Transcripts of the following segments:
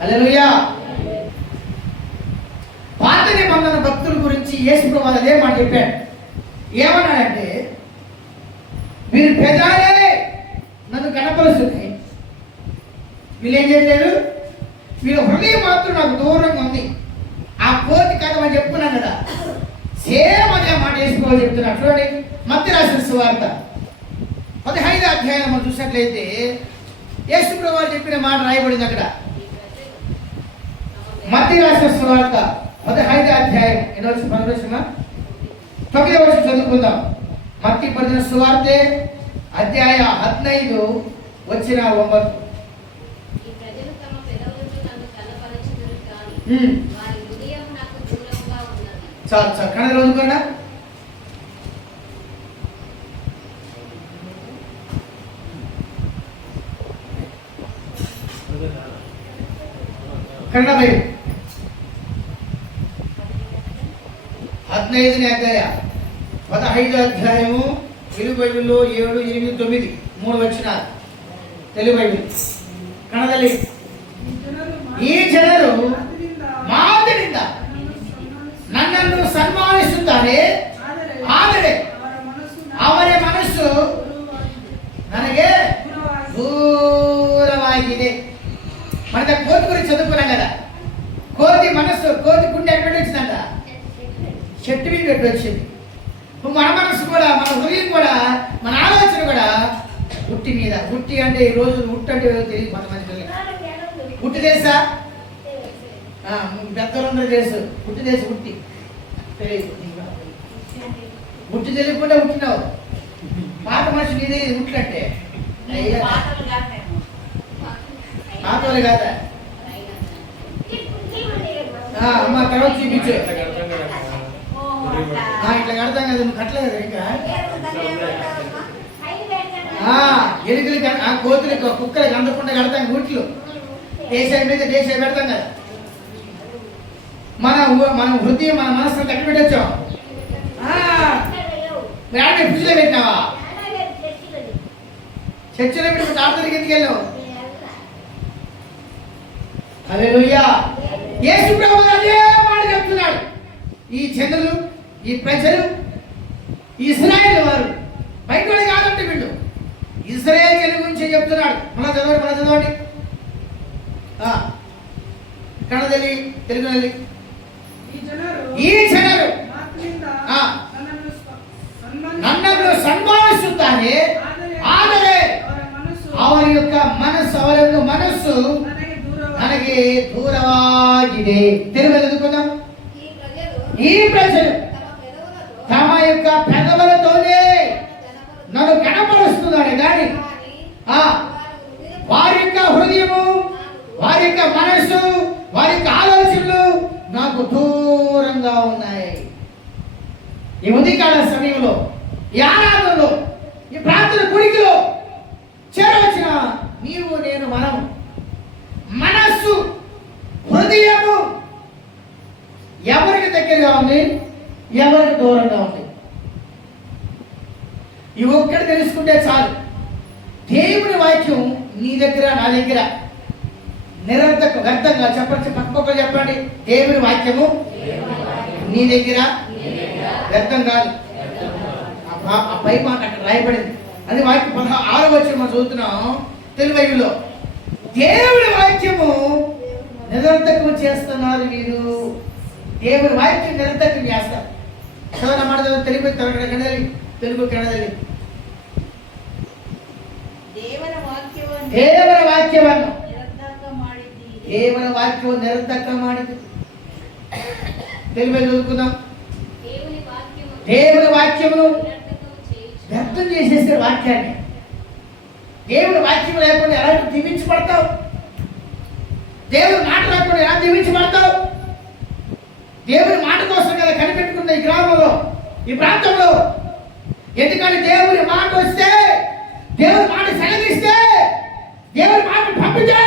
హల్లెలూయా. పాత నిబంధన భక్తుల గురించి యేసు ప్రభువు అదే మాట చెప్పాడు. ఏమన్నాడంటే, మీరు పెదాలే నన్ను కనపరుస్తుంది, వీళ్ళు ఏం చేయలేదు, వీళ్ళ హృదయం మాత్రం నాకు దూరంగా ఉంది. ఆ కోతి కథ అని చెప్పుకున్నాను కదా, సేమ్ అదే మాట యేసు ప్రభువు చెప్తున్నాడు. చూడండి, మత్తయి రాసిన సువార్త 15వ అధ్యాయం మనం చూసినట్లయితే యేసు ప్రభువు చెప్పిన మాట రాయబడింది అక్కడ. మత్తయి రాసిన సువార్త 15వ అధ్యాయం 8వ వచనం 9వ వచనం చదువుకుందాం. మత్తయి పలికిన సువార్తే అధ్యాయ 15 వచ్చిన 9. చాలు చాలు కన్నా రోజుకున్నా కన్నడ బైబిల్ 15వ అధ్యాయ 15వ అధ్యాయము తెలుగు బైబిల్లో 7, 8, 9 3 వచనాలు తెలుగు బైబిల్. కన్నడದಲ್ಲಿ ಈ ಜನರು ಮಾತಿನಿಂದ ನನ್ನನ್ನು ಸನ್ಮಾನಿಸುತ್ತಾರೆ, ಆದರೆ ಅವರ ಮನಸ್ಸು ನನಗೆ దూరవాಗಿದೆ. మన కోతి గురించి చదువుకున్నాం కదా, కోతి మనస్సు, కోతి గుండె ఎక్కడ వచ్చిందంట, చెట్టు మీద పెట్టి వచ్చింది. మన మనస్సు కూడా, మన హృదయం కూడా, మన ఆలోచన కూడా ఉట్టి మీద. ఉట్టి అంటే ఈ రోజు ఉట్టి అంటే తెలియదు కొంతమంది పిల్లలు. ఉట్టి తెలుసా? పెద్దలందరూ తెలుసు. ఉట్టి తెలుసు, ఉట్టి తెలియదు. ఉట్టి తెలియకుండా ఉట్టినావు. పాత మనిషి నీదే ఉట్టినట్టే. పాతలు కాదా అమ్మ, తర్వాత చూపించు. ఇట్లా కడతాం కదా, నువ్వు కట్టలే కదా ఇంకా. ఎలుకలు కోతులు కుక్కలు అందకుండా కడతాం గుట్లు. దేశాల మీద దేశాలు పెడతాం కదా. మన హృదయం, మన మనసును కట్టి పెట్టొచ్చాం. ఫ్రిడ్జ్లో పెట్టినావా? చర్చిలో పెట్టి డాక్టర్కి ఎందుకు వెళ్ళావు? హల్లెలూయా. యేసు ప్రభువు అదే మాట చెప్తున్నాడు. ఈ జనులు, ఈ ప్రజలు, ఇశ్రాయేలు వారు, బయట వాళ్ళు కాదంటే వీళ్ళు ఇశ్రాయేలు జనుల గురించి చెప్తున్నాడు. మన చదవండి కన్నడದಲ್ಲಿ, తెలుగుನಲ್ಲಿ. ఈ జనులు నన్నನ್ನು సన్మానిಸುತ್ತಾರೆ, ಆದರೆ ಅವರ యొక్క మనస్సు, ಅವರನ್ನು మనస్సు ನನಗೆ దూరವಾಗಿದೆ. తెలుగు చదువుకుందాం. ఈ ప్రజలు తమ యొక్క పెదవులతోనే నన్ను కనపరుస్తున్నాడు, కానీ వారి యొక్క హృదయము, వారి యొక్క మనస్సు, వారి యొక్క ఆలోచనలు నాకు దూరంగా ఉన్నాయి. ఈ ఉదయకాల సమయంలో, ఈ ఆరాధనలో, ఈ ప్రార్థన గుడికిలో చేరవచ్చిన నీవు, నేను, మనం మనస్సు, హృదయము ఎవరికి దగ్గరగా ఉంది, ఎవరికి దూరంగా ఉంది? ఇవి ఒక్కటి తెలుసుకుంటే చాలు. దేవుని వాక్యం నీ దగ్గర, నా దగ్గర నిరంతరం వ్యర్థంగా చెప్పండి. పక్కపక్కలు చెప్పండి. దేవుని వాక్యము నీ దగ్గర వ్యర్థం కాదు. ఆ పై మాట అక్కడ రాయబడింది. అది వాక్యం 16వ వచనం మనం చదువుతున్నాం తెలుగు బైబిల్లో. దేవుని వాక్యము నిరంతరం చేస్తున్నారు వీరు. దేవుని వాక్యం నిరంతరం చేస్తారు. చదవన మాట తెలుగు కన్నడದಲ್ಲಿ, తెలుగు కన్నడದಲ್ಲಿ. ದೇವರ ವಾಕ್ಯವನ್ನು ನಿರಂತಕ ಮಾಡಿದ್ದು. తెలుగు చదువుకుందాం. దేవుని వాక్యమును వ్యర్థం చేసేసారు. వాక్యాన్ని, దేవుని వాక్యం లేకుండా ఎలా దీవించబడతావు? దేవుని మాట లేకుండా ఎలా దీవించబడతావు? దేవుని మాట కోసం కదా కనిపెట్టుకున్న ఈ గ్రామంలో, ఈ ప్రాంతంలో. ఎందుకంటే దేవుని మాట వస్తే, దేవుని మాట సెలవిస్తే, దేవుని మాట పంపితే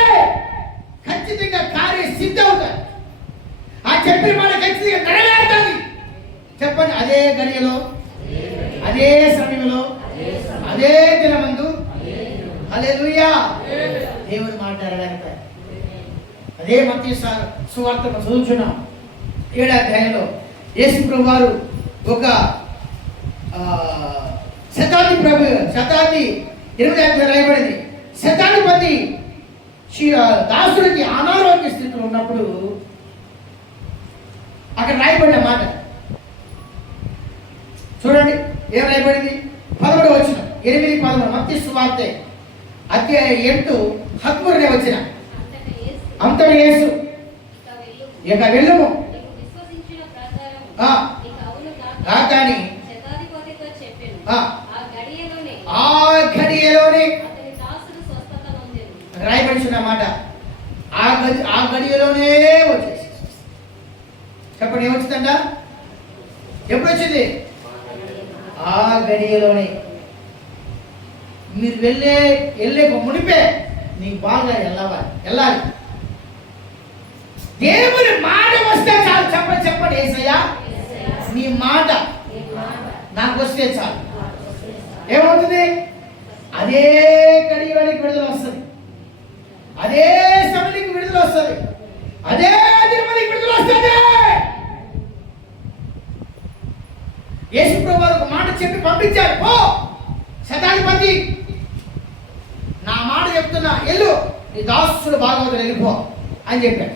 ఖచ్చితంగా కార్య సిద్ధి అవుతాయి. ఆ చెప్పిన మాట ఖచ్చితంగా నెరవేరుతుంది. చెప్పండి. అదే గడియలో, అదే సమయంలో, అదే దినమందు. హల్లెలూయా. దేవుని మాట నెరవేరుతాయి. అదే మత్తయి సువార్త మనం చదువుతున్నాం 7వ అధ్యాయంలో యేసు ప్రభు వారు ఒక శతాబ్ది 8వ అధ్యాయం రాయబడింది. శతాధిపతి దాసుడికి అనారోగ్య స్థితిలో ఉన్నప్పుడు అక్కడ రాయబడిన మాట చూడండి. ఏం రాయబడింది? 11వ వచనం, 8-11 మత్తయి సువార్త అధ్యాయం 8:13 వచనం. అంతటి యేసు ఇక వెళ్ళుము కానీ ఆ ఘడియలోనే రాయబడిన మాట ఆ గడియలోనే వచ్చేసి. చెప్పండి ఏమొచ్చిందంట? ఎప్పుడు వచ్చింది? ఆ గడియలోనే. మీరు వెళ్ళే మునిపే నీకు బాగా వెళ్ళాలి. దేవుని మాట వస్తే చాలు. చెప్పండి యేసయ్యా, నీ మాట నాకు వస్తే చాలు. ఏమవుతుంది? అదే గడియలోనికి విడుదల వస్తుంది, అదే సమయానికి విడుదల వస్తుంది, అదే దినమునికి విడుదల వస్తుంది. యేసు ప్రభువు వారు ఒక మాట చెప్పి పంపించారు. పో శతాధిపతి, నా మాట చెప్తున్నా, ఎల్లు, నీ దాసుడు భాగవతులు వెళ్ళిపో అని చెప్పాడు.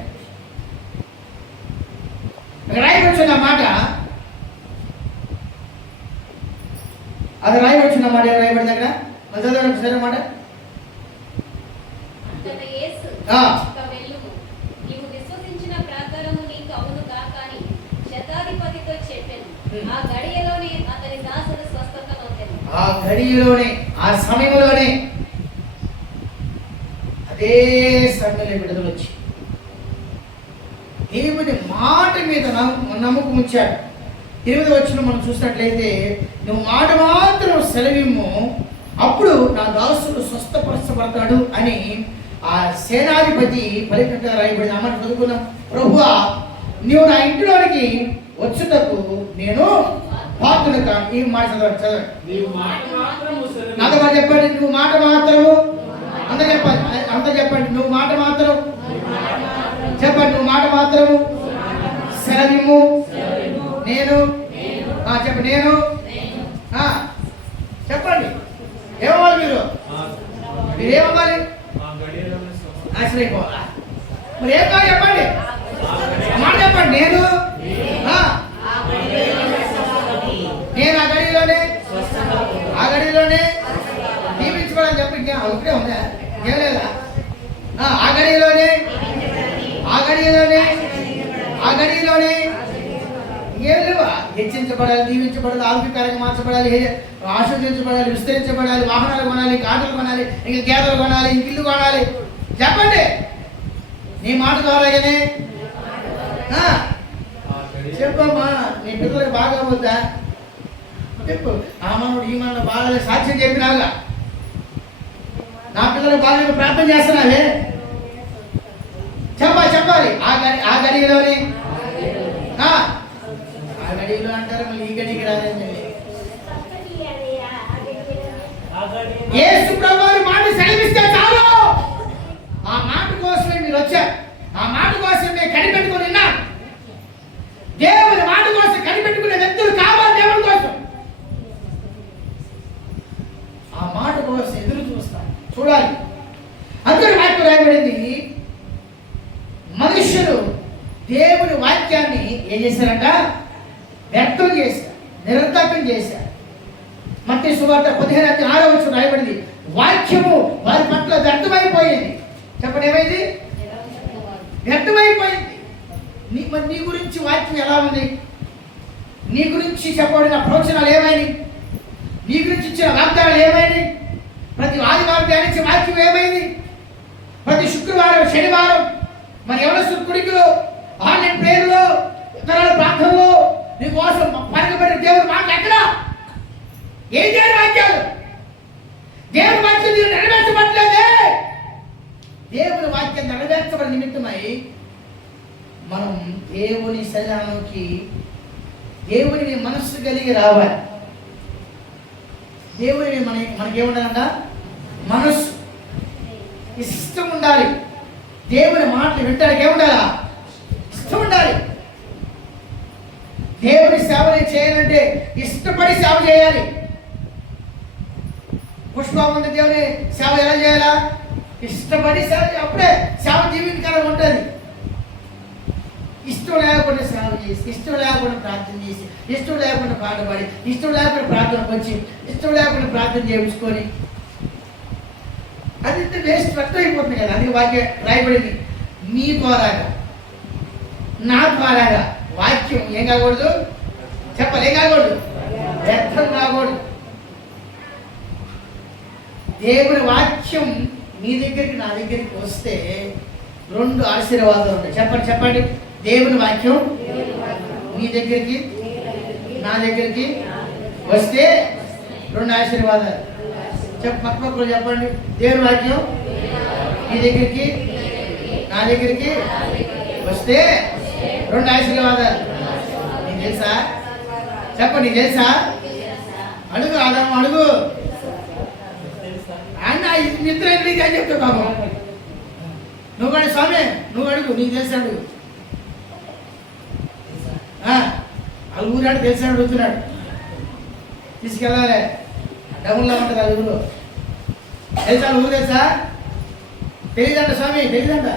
రాయవచ్చున్న మాట, అది రాయవచ్చున్న మాట రాయబడి దగ్గర చదవడం సరే మాట. ఆ గడియలోనే, ఆ సమయంలోనే, అదే సమయంలో విడుదల వచ్చి దేవుని మాట మీద నమ్మకం ఉంచాడు. 8వ వచనం మనం చూసినట్లయితే, నువ్వు మాట మాత్రం సెలవిమ్ము, అప్పుడు నా దాసుడు స్వస్థపరచబడతాడు అని ఆ సేనాధిపతి పలికినట్టు రాయబడింది. అమ్మ చదువుకున్నాం. ప్రభువా, నీవు నా ఇంటిలోనికి వచ్చుటకు నేను పాత్రను కాను. ఈ మాట చదవండి. నాతో మాట చెప్పండి. నువ్వు మాట మాత్రము. అంత చెప్పండి. నువ్వు మాట మాత్రం చెప్పండి. నువ్వు మాట మాత్రము సెలవిమ్ము, నేను చెప్పండి. నేను చెప్పండి. ఏమవ్వాలి? మీరేమవ్వాలి? ఆశ్రయిపోవాలా? మరి ఏం కాదు చెప్పండి. మాట చెప్పండి. నేను ఆ గడిలోనే దీపించుకోవాలని చెప్పి ఇంకా ఒకటే ఉందా? ఏం లేదా? ఆ గడిలోనే ఏం లేవా? హెచ్చించబడాలి, దీవించబడాలి, ఆరోగ్యకరంగా మార్చబడాలి, ఆస్వాదించబడాలి, విస్తరించబడాలి, వాహనాలు కొనాలి, కార్డులు కొనాలి, ఇంక గేదెలు కొనాలి, ఇంక ఇల్లు కొనాలి. చెప్పండి. నీ మాట ద్వారాగానే చెప్పమ్మా. నీ పిల్లలకు బాగా వద్దా చెప్పు. ఆ మనోడు ఈ మన బాగా సాక్ష్యం చెప్పినాగా, నా పిల్లలకు బాగా ప్రార్థన చేస్తున్నావే చెప్పాలి. ఆ గడిలోనే ఆ గడిలో అంటారు, మళ్ళీ ఈ గడికి రాదండి. యేసు ప్రభువు మాట సెలవిస్తే చాలు. ఆ మాట కోసమే మీరు వచ్చారు. ఆ మాట కోసం మీరు కనిపెట్టుకుని ఉన్నారు. దేవుని మాట కోసం కనిపెట్టుకునే వ్యక్తులు కావాలి. దేవుని కోసం ఆ మాట కోసం ఎదురు చూడాలి. అందరూ వాక్యం రాయబడింది. మనుష్యులు దేవుని వాక్యాన్ని ఏం చేశారంట? వ్యర్థం చేశారు, నిరర్థకం చేశారు. మత్తయి సువార్త 15:6 రాయబడింది, వాక్యము వారి పట్ల వ్యర్థమైపోయింది. చెప్పండి, ఏమైంది? వ్యర్థమైపోయింది. నీ గురించి వాక్యం ఎలా ఉంది? నీ గురించి చెప్పబడిన ప్రవచనాలు ఏమైంది? నీ గురించి ఇచ్చిన వాగ్దానాలు ఏమైంది? ప్రతి ఆదివారం ధ్యానించే వాక్యం ఏమైంది? ప్రతి శుక్రవారం, శనివారం మన ఎవరు కుడికిలో, ఆన్లైన్ ప్రేయర్లో, ఇతరుల ప్రాంతంలో నీ కోసం పరగబడిన దేవుని మాటలు ఎక్కడ? ఏం దేవుని వాక్యాలు? దేవుని వాక్యం నెరవేర్చబడలేదే. దేవుని వాక్యం నెరవేర్చబడిన నిమిత్తమై మనం దేవుని శరీరానికి, దేవుని మనస్సు కలిగి రావాలి. దేవుని మనకేముండాలంట? మనస్సు, ఇష్టం ఉండాలి. దేవుని మాటలు వినడానికి ఏముండాలా? ఇష్టం ఉండాలి. దేవుని సేవని చేయాలంటే ఇష్టపడి సేవ చేయాలి. పుష్పమంది దేవుని సేవ ఎలా చేయాలా? ఇష్టపడి సేవ. అప్పుడే సేవ జీవితకాలం ఉంటుంది. ఇష్టం లేకుండా సేవ చేసి, ఇష్టం లేకుండా ప్రార్థన చేసి, ఇష్టం లేకుండా పాట పాడి, ఇష్టం లేకుండా ప్రార్థనకు వచ్చి, ఇష్టం లేకుండా ప్రార్థన చేయించుకొని అది వేస్ట్ వ్యక్తం అయిపోతుంది కదా. అందుకే వాక్యం రాయబడింది, మీ ద్వారాగా నా ద్వారాగా వాక్యం ఏం కాకూడదు? చెప్పాలి, ఏం కాకూడదు? వ్యర్థం కాకూడదు. దేవుని వాక్యం మీ దగ్గరికి నా దగ్గరికి వస్తే 2 ఆశీర్వాదాలు ఉంటాయి. చెప్పండి చెప్పండి. దేవుని వాక్యం మీ దగ్గరికి నా దగ్గరికి వస్తే 2 ఆశీర్వాదాలు. పక్కపక్కలు చెప్పండి. దేవుని వాక్యం మీ దగ్గరికి నా దగ్గరికి వస్తే 2 ఆశీర్వాదాలు. నీకు తెలుసా? చెప్పండి, నీకు తెలుసా? అడుగు ఆదాము, అడుగు అన్న. నిద్ర నీకు అని చెప్తా బాబు. నువ్వు అడుగు స్వామి, నువ్వు అడుగు, నీకు తెలుసా? అడుగు. వాళ్ళు ఊరాడు తెలిసి అడుగుతున్నాడు. తీసుకెళ్ళాలి, డబ్బుల్లో ఉంటుంది ఆ ఊరు. తెలుసా? ఊరు తెలుసా? తెలియదంట స్వామి, తెలియదంట.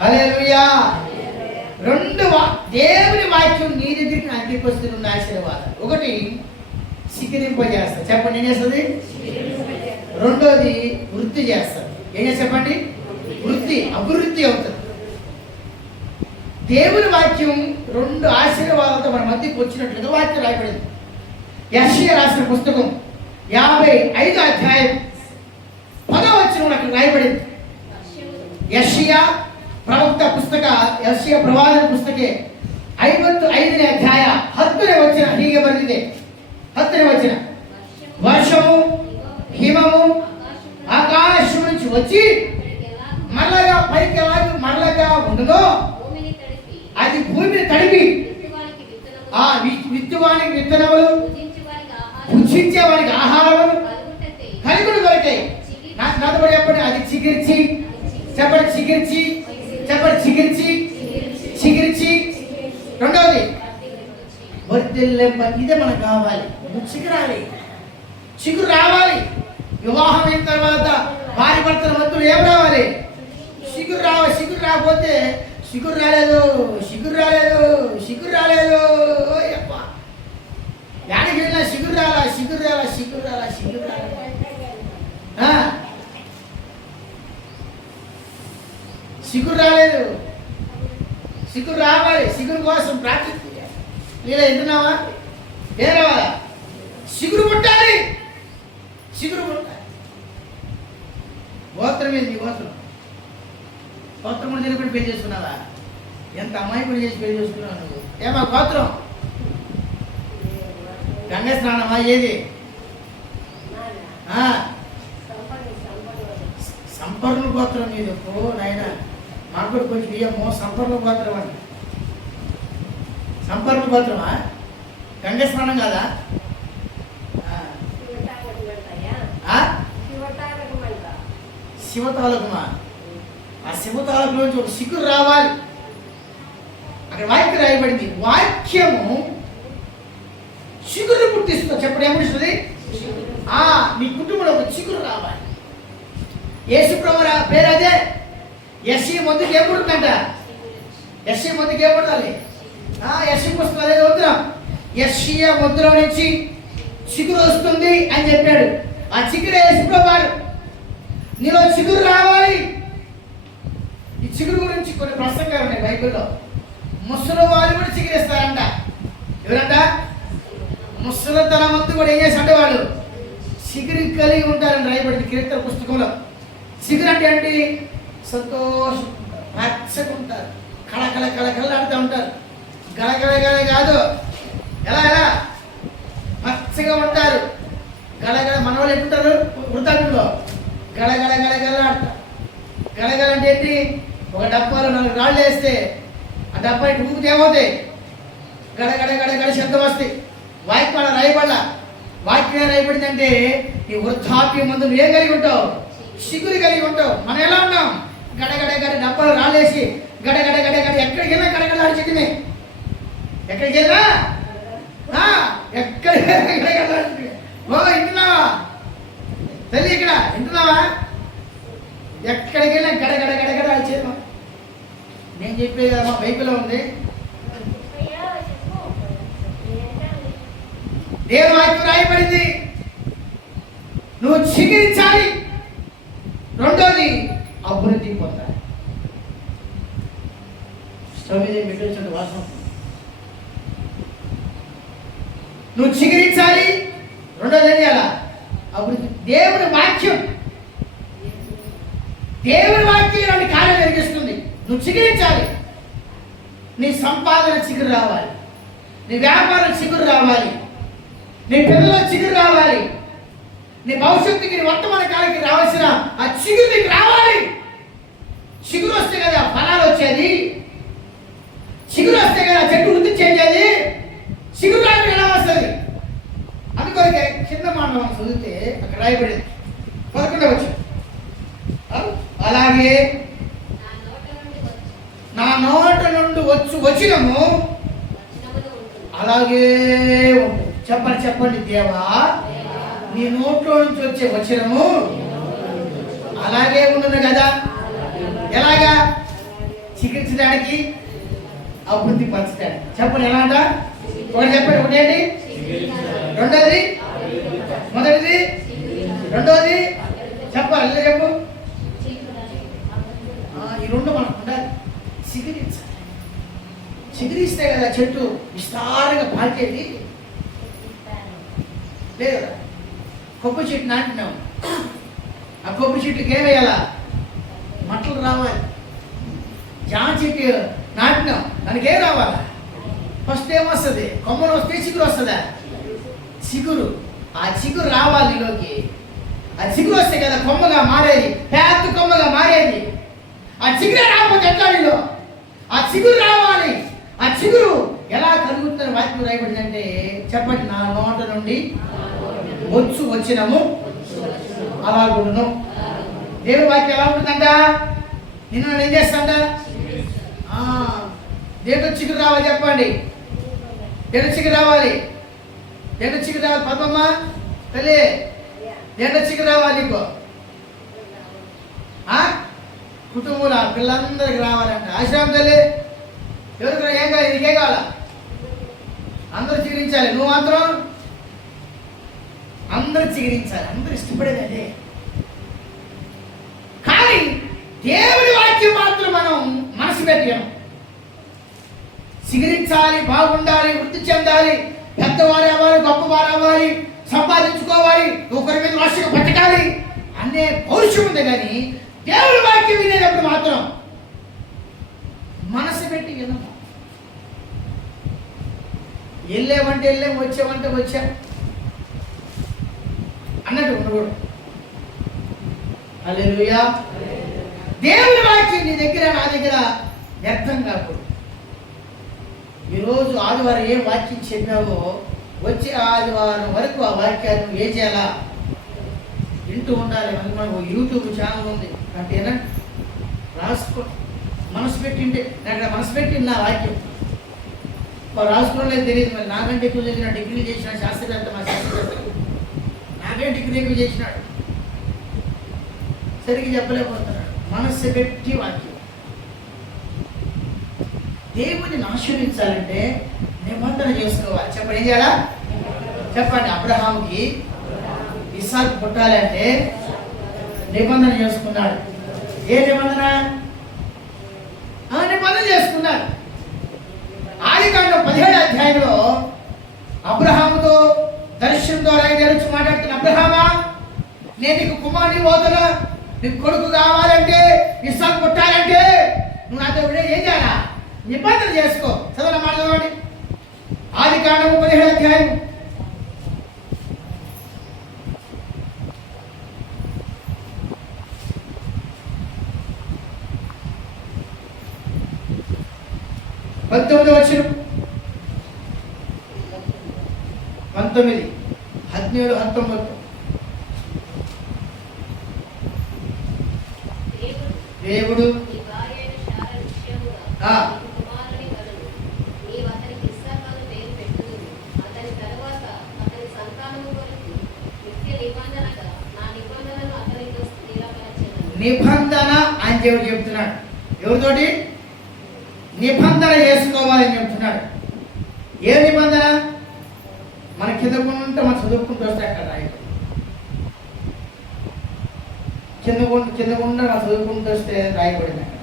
హల్లెలూయా. 2 దేవుని వాక్యం నీ దగ్గరికి నా దగ్గరికి వస్తే 2 ఆశీర్వాదాలు. 1 సిక్కిరింపజేస్తా. చెప్పండి, ఏం చేస్తుంది? 2వది వృద్ధి చేస్తారు. ఏం చేసి చెప్పండి? వృద్ధి, అభివృద్ధి అవుతుంది. దేవుని వాక్యం 2 ఆశీర్వాదాలతో మన మధ్యకి వచ్చినట్లుగా వాక్యం రాయబడింది. యెషయా రాసిన పుస్తకం 55వ అధ్యాయం 10వ వచనం అక్కడ రాయబడింది. యెషయా ప్రవక్త పుస్తక, యెషయా ప్రవాదన పుస్తకే 55ನೇ ಅಧ್ಯಾಯ 10ನೇ ವಚನ ಹೀಗೆ ಬರೆದಿದೆ. 10ನೇ ವಚನ, వర్షము హిమము ఆకాశం నుంచి వచ్చి మరలగా పైకి ఎలాగ మరలగా ఉండునో అది భూమిని తడిపి ఆ విత్తువానికి విత్తనములు, భుజించే వారికి ఆహారము కలుగుడు కొరకై. నాతో చెప్పండి, అది చిగిర్చి. చెప్పండి, చిగిర్చి. చెప్పండి, చిగిర్చి చిగిర్చి. 2వది వర్ధిల్లింప. ఇదే మనకు కావాలి. చిగురాలి, చిగురు రావాలి. వివాహం అయిన తర్వాత భార్య భర్తల మధ్యలో ఏం రావాలి? చిగురు రావాలి. చిగురు రాకపోతే చిగురు రాలేదు, చిగురు రాలేదు, చిగురు రాలేదు. యాడికి వెళ్ళినా చిగురు రాలా, చిగురు రాలా, చిగురు రాలా, చిగురు రాలా. చిగురు రాలేదు. చిగురు రావాలి. చిగురు కోసం ప్రార్థించాలి. లేదా వింటున్నావా? ఏం రావాలా? చిగురు పుట్టాలి. చిగురు పుట్టాలి. గోత్రం ఏంది? గోత్రం గోత్రం కూడా తెలియకుండా పెళ్లి చేసుకున్నావా? ఎంత అమ్మాయి కూడా చేసి పెళ్లి చేసుకున్నావు నువ్వు? ఏమా గోత్రం? గంగా స్నానమా? ఏది? సంపర్ణ గోత్రం మీద. ఓ నాయన, మాకు కూడా కొంచెం బియ్యము. సంపర్ణ గోత్రం అండి. సంపర్ణ గోత్రమా? గంగా స్నానం కాదా? శివతాలకమా? ఆ శివతాలకులోంచి ఒక చిగురు రావాలి. అక్కడ వాక్యం రాయబడింది. వాక్యము చిగురు పుట్టిస్తుంది. చెప్పండి, ఏమనిస్తుంది? మీ కుటుంబంలో ఒక చిగురు రావాలి. యేసు ప్రభువు పేరు అదే. యెషయా ముందుకు ఏం పుడుతుందంట? యెషయా ముందుకు ఏం పుట్టాలి? యెషయా పుస్తకం అదే చదువుతున్నాం. యెషయా ముద్ర నుంచి చిగురు వస్తుంది అని చెప్పాడు. ఆ చిగురు యేసు ప్రభువు. నీలో చిగురు రావాలి. ఈ చిగురు గురించి కొన్ని ప్రసంగాలు ఉన్నాయి బైబిల్లో. ముసలి వాళ్ళు కూడా చిగురేస్తారంట. ఎవరంట? ముసలితన మందు కూడా ఏం చేస్తారంటే వాళ్ళు చిగురు కలిగి ఉంటారని రాయబడింది కీర్తన పుస్తకంలో. చిగురు అంటే ఏంటి? సంతోషం, పచ్చగా ఉంటారు, కళకళ కళకళలాడుతూ ఉంటారు. గలగల కాదు, ఎలా ఎలా పచ్చగా ఉంటారు. గలగల మన వాళ్ళు ఎక్కుంటారు వృద్ధాప్యంలో. గలగల గలగల ఆడతారు. గలగల అంటే ఏంటి? ఒక డబ్బాలో 4 రాళ్ళు వేస్తే ఆ డబ్బా ఇటు ఊపితే ఏమవుతాయి? గడగడ గడగడ శబ్దం వస్తాయి. వాక్యం రాయబడాల. వాక్యం రాయబడిందంటే ఈ వృద్ధాప్యం ముందు నువ్వు ఏం కలిగి ఉంటావు? చిగురు కలిగి ఉంటావు. మనం ఎలా ఉన్నాం? గడగడ గడ డబ్బాలు రాలేసి గడగడ గడ గడ ఎక్కడికి వెళ్ళినా గడగడాలు చెట్టుమే. ఎక్కడికి వెళ్ళినా ఎక్కడికి గడగడాలు. ఓ వింటున్నావా తల్లి? ఇక్కడ వింటున్నావా? ఎక్కడికి వెళ్ళినా గడగడ గడగడ చేయమా. నేను చెప్పేది మా బైబిల్లో ఉంది. దేవుని వాక్యం రాయబడింది, నువ్వు చిగురించాలి. రెండోది అభివృద్ధి పొందాలి. స్టవ్ మీద పెట్టినటువంటి వాసన. నువ్వు చిగురించాలి. రెండోది ఏం చేయాలా? అభివృద్ధి. దేవుని వాక్యం ఇలాంటి కార్యం జరిగిస్తుంది. నువ్వు చిగురించాలి. నీ సంపాదన చిగురు రావాలి, నీ వ్యాపారం చిగురు రావాలి, నీ పిల్లల చిగురు రావాలి, నీ భవిష్యత్తుకి నీ వర్తమాన కాలానికి రావాల్సిన ఆ చిగురు నీకు రావాలి. చిగురు వస్తే కదా ఫలాలు వచ్చేది, చిగురు వస్తే కదా చెట్టు వృద్ధి చెందేది. చిగురు రావడం ఎలా వస్తుంది? అందుకొరకే కింద మనం చదివితే అక్కడ రాయబడింది 11వ వచనం. అలాగే నా నోట నుండి వచ్చినము అలాగే చెప్పండి దేవా, నీ నోట్లో నుంచి వచ్చే వచనము అలాగే ఉన్నది కదా. ఎలాగా? చికిత్సడానికి, అభివృద్ధి పరచడానికి. చెప్పండి ఎలా అంట? ఒకటి చెప్పండి. ఒకటి ఏంటి? రెండోది, మొదటిది, రెండోది చెప్పాలి. చెప్పు. ఈ రెండు మనకు ఉండాలి. చిగురించాలి. చిగురిస్తే కదా చెట్టు విస్తారంగా పాకేది. లేదు కదా? కొబ్బరి చెట్టు నాటినాం, ఆ కొబ్బరి చెట్టుకి ఏమేయాలా? మట్టలు రావాలి. జామ చెట్టు నాటినాం, దానికి ఏం రావాలా? ఫస్ట్ ఏమొస్తుంది? కొమ్మలు వస్తే చిగురు వస్తుందా? చిగురు. ఆ చిగురు రావాలి నీలోకి. ఆ చిగురు వస్తే కదా కొమ్మగా మారేది, పెద్ద కొమ్మగా మారేది. ఆ చిగురే రాకపోతే ఎట్లా నీలో? ఆ చిగురు రావాలి. ఆ చిగురు ఎలా కలుగుతుందని వాక్యం రాయబడిందంటే చెప్పండి, నా నోట నుండి వచ్చినము అలాగుండును. దేవుని వాక్యం ఎలా ఉంటుందంట? నిన్ను ఏం చేస్తాంట? దేంట్లో చిగురు రావాలి చెప్పండి. దేంట్లో చిగురు రావాలి? దేంట్లో చిగురు రావాలి? పద్మమ్మ తల్లి, దేంట్లో చిగురు రావాలి నీకు? కుటుంబంలో పిల్లలందరికి రావాలంట. ఆశ్రమం తల్లి ఎవరికి ఏం కావాలి? నీకేం కావాలా? అందరూ చిగురించాలి. నువ్వు మాత్రం అందరూ చిగురించాలి. అందరూ ఇష్టపడేది అదే. కానీ దేవుడి వాక్యం మాత్రం మనం మనసు పెట్టాము. చిగురించాలి, బాగుండాలి, వృద్ధి చెందాలి, పెద్దవారు అవ్వాలి, గొప్పవారు అవ్వాలి, సంపాదించుకోవాలి, ఒకరి మీద రాష్ట్రంగా బతకాలి అనే పౌరుషం ఉంది. కానీ దేవుడి వాక్యం వినేటప్పుడు మాత్రం మనసు పెట్టి విన్నాం. వెళ్ళామంటే వెళ్ళాం, వచ్చామంటే వచ్చాం అన్నట్టు ఉండకూడదు. హల్లెలూయా. దేవుడి వాక్యం నీ దగ్గర, నా దగ్గర వ్యర్థం కాకూడదు. ఈరోజు ఆదివారం ఏం వాక్యం చెప్పావో వచ్చే ఆదివారం వరకు ఆ వాక్యాన్ని ఏం చేయాలా? వింటూ ఉండాలి. మనకు యూట్యూబ్ ఛానల్ ఉంది అంటేనా, రాసుకో. మనసు పెట్టింటే అక్కడ మనసు పెట్టింది నా వాక్యం రాసుకోవడం తెలియదు. మరి నాకంటే ఎక్కువ చదివిన, డిగ్రీ చేసిన శాస్త్రవేత్త, మా శాస్త్రవేత్త నాకే డిగ్రీ ఎక్కువ చేసినాడు, సరిగ్గా చెప్పలేకపోతున్నాడు. మనస్సు పెట్టి వాక్యం. దేవుని ఆశీర్వదించాలంటే నిబంధన చేసుకోవాలి. చెప్పండి, ఏం చేయాలా? చెప్పండి. అబ్రహాంకి ఇస్సాకు పుట్టాలంటే నిబంధన చేసుకున్నాడు. ఏ నిబంధన? నిబంధన చేసుకున్నాడు. ఆదికాండం 17వ అధ్యాయంలో అబ్రహాముతో దర్శనం ద్వారా గురించి మాట్లాడుతున్న, అబ్రహామా, నేను నీకు కుమారుని పోతున్నా, నీకు కొడుకు కావాలంటే, ఇస్సాకు పుట్టాలంటే నువ్వు నాతో ఏం చేయాలా? నిబంధన చేసుకో. చదవన మాట చదవండి. ఆదికాండం 17వ అధ్యాయం 19వ వచనం, 19, 17, 19. దేవుడు నీ భార్య అయిన శారా విషయముగా ఆ. నీకు కుమారుని కలుగు. నీవు అతనికి ఇస్సాకు అని పేరు పెట్టుదువు. అతని తరువాత అతని సంతానము కొరకు నిత్య నిబంధనగా నా నిబంధనను అతనితో స్థిరపరచెదను. నిబంధన అని దేవుడు చెప్తున్నాడు. ఎవరితోటి నిబంధన చేసుకోవాలని చెప్తున్నాడు. ఏ నిబంధన? మన కిందకుంటే మనం చదువుకుంటూ వస్తే అక్కడ రాయబడి కిందకుండా మనం చదువుకుంటూ వస్తే రాయబడింది అక్కడ.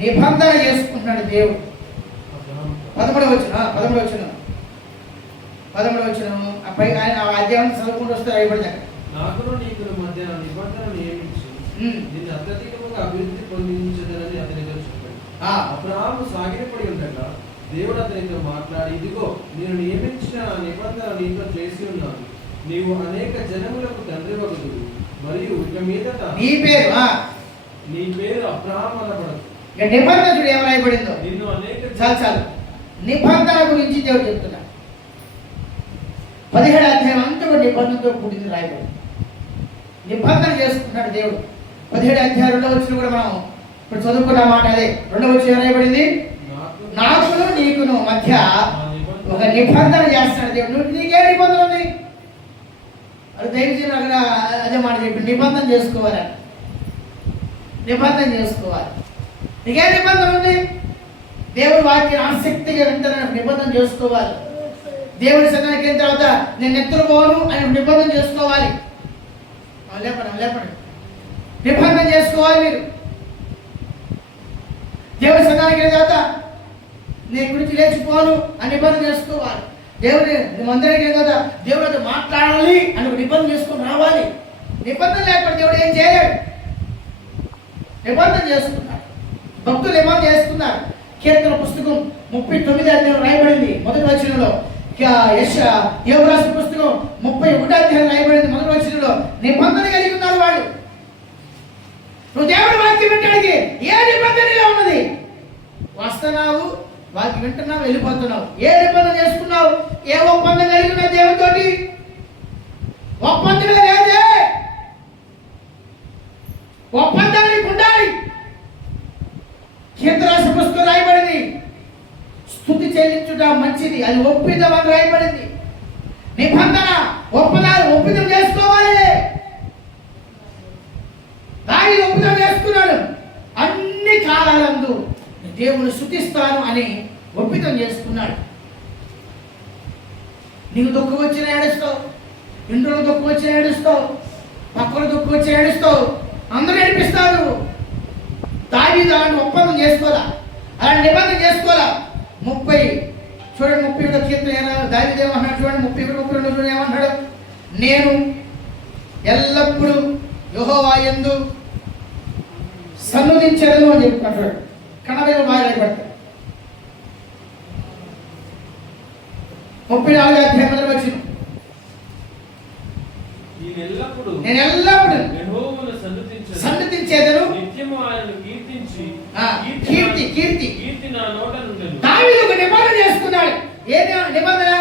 నిబంధన చేసుకుంటున్నాడు దేవుడు. 13వ వచనం పై ఆయన అధ్యాయం చదువుకుంటూ వస్తే రాయబడింది అక్కడ. నాకును నీకును మధ్య నిబంధన నియమించి దీన్ని అత్యధికముగా అభివృద్ధి పొందించదనని అతనితో చెప్పాడు. అబ్రహాము సాగిలపడి ఉండగా దేవుడు అతనితో మాట్లాడి, ఇదిగో నేను నియమించిన నిబంధన నీతో చేసి ఉన్నాను. నీవు అనేక జనములకు తండ్రి వగుదువు, మరియు ఇక మీదట నీ పేరు అబ్రహాము అనబడదు. నిబంధన చూడు ఏం రాయబడిందో. నిన్ను అనేక చాలు నిబంధన గురించి దేవుడు చెప్తున్నాడు. 17వ అధ్యాయం అంతా కూడా నిబంధనతో కూడింది రాయబడింది. నిబంధన చేసుకున్నాడు దేవుడు. 17వ అధ్యాయం 2వ వచనం కూడా మనం ఇప్పుడు చదువుకున్న మాట అదే. 2వ వచనం రాయబడింది, నాకును నీకును మధ్య ఒక నిబంధన చేస్తాడు దేవుడు. నీకే నిబంధన ఉంది? అది దైవజనులు అక్కడ అదే మాట చెప్పి నిబంధన చేసుకోవాలి. నిబంధన చేసుకోవాలి. నీకే నిబంధన ఉంది? దేవుడి వాక్యం ఆసక్తిగా వింటున్నాడు. నిబంధన చేసుకోవాలి. దేవుడి సన్నిధికి వెళ్ళిన తర్వాత నేను ఎత్తులు పోను అని నిబంధన చేసుకోవాలి. లేపండి నిబంధన చేసుకోవాలి. మీరు దేవుడి సన్నిధికి వెళ్ళిన తర్వాత నేను గురించి లేచిపోను అని నిబంధన చేసుకోవాలి. దేవుడి మందిరానికి వెళ్ళిన తర్వాత దేవుడితో మాట్లాడాలి అని నిబంధన చేసుకొని రావాలి. నిబంధన లేకపోతే దేవుడు ఏం చేయలేడు. నిబంధన చేసుకున్నాడు. భక్తులు నిబంధన చేసుకున్నారు. కీర్తన పుస్తకం 39వ అధ్యాయం రాయబడింది 1వ వచనంలో. యోగరాశి పుస్తకం 31వ అధ్యాయం రాయబడింది 1వ వచనంలో. నిబంధన కలిగి ఉన్నారు వాళ్ళు. నువ్వు దేవుడి వాక్యం వింటానికి ఏ నిబంధనగా ఉన్నది? వస్తున్నావు, వాక్యం వింటున్నావు, వెళ్ళిపోతున్నావు. ఏ నిబంధన చేసుకున్నావు? ఏ ఒప్పందం కలిగి ఉన్న దేవుడితోటి? ఒప్పందమే లేదే. ఒప్పందాలు నీకు ఉండాలి. కీర్తరాశి పుస్తకం రాయబడింది, స్తుతి చెల్లించుట మంచిది, అది ఒప్పిదం అని రాయబడింది. నిబంధన ఒప్పిదం చేసుకోవాలి. దాన్ని ఒప్పిదం చేసుకున్నాడు. అన్ని కాలాలందు దేవుని స్తుతిస్తాను అని ఒప్పిదం చేసుకున్నాడు. నీకు దుఃఖం వచ్చిన ఏడుస్తావు, ఇంట్లో దుఃఖం వచ్చిన ఏడుస్తావు, పక్కన దుఃఖం వచ్చి ఏడుస్తావు, అందరూ ఏడిపిస్తారు. దావీదు అలాంటి ఒప్పందం చేసుకోవాలా, అలాంటి నిబంధన చేసుకోవాలా. 31వ కీర్తన దావీదు ఏమన్నాడు చూడండి. 31, 32 ఏమన్నాడు? నేను ఎల్లప్పుడూ యెహోవా యందు సన్నుతించెదను అని చెప్తున్నాడు. కన్నడలో బాగా రాయబడతాడు. 34వ అధ్యాయం 1వ వచనం, నేను ఎల్లప్పుడూ సన్నుతించెదను, నిత్యము ఆయనను కీర్తించి కీర్తి నా నోట నుండెను. దావీదు ఒక నిబంధన చేసుకున్నాడు. ఏ నిబంధన?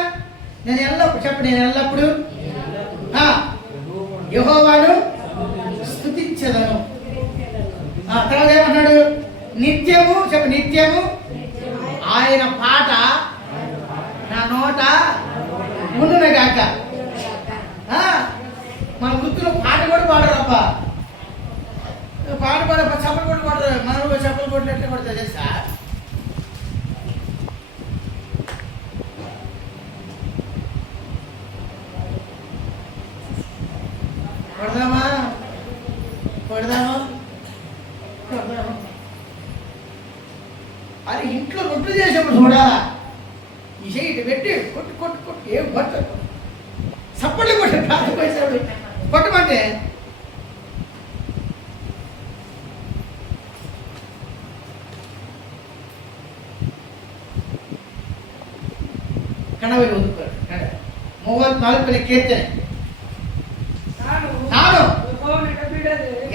నేను ఎల్లప్పుడు యెహోవాను స్తుతించెదను. తర్వాత ఏమన్నాడు? నిత్యము ఆయన పాట నా నోట ఉండును గాక. మన వృత్తిలో పాట కూడా పాడరు అబ్బా. పాట చప్పలు కూడా పాడరు. మనం చప్పలు కొట్టినట్లే కొడతా తెలుసా? కొడదామా? అది ఇంట్లో రొట్టెలు చేసేప్పుడు చూడాలా. ఈ చేయి పెట్టి కొట్టు ఏం కొట్ట చప్పట్లు కొట్ట ప్రార్థన చేసేప్పుడు కొట్టమంటే కనవై వదులుతాడు. 34వ కీర్తన,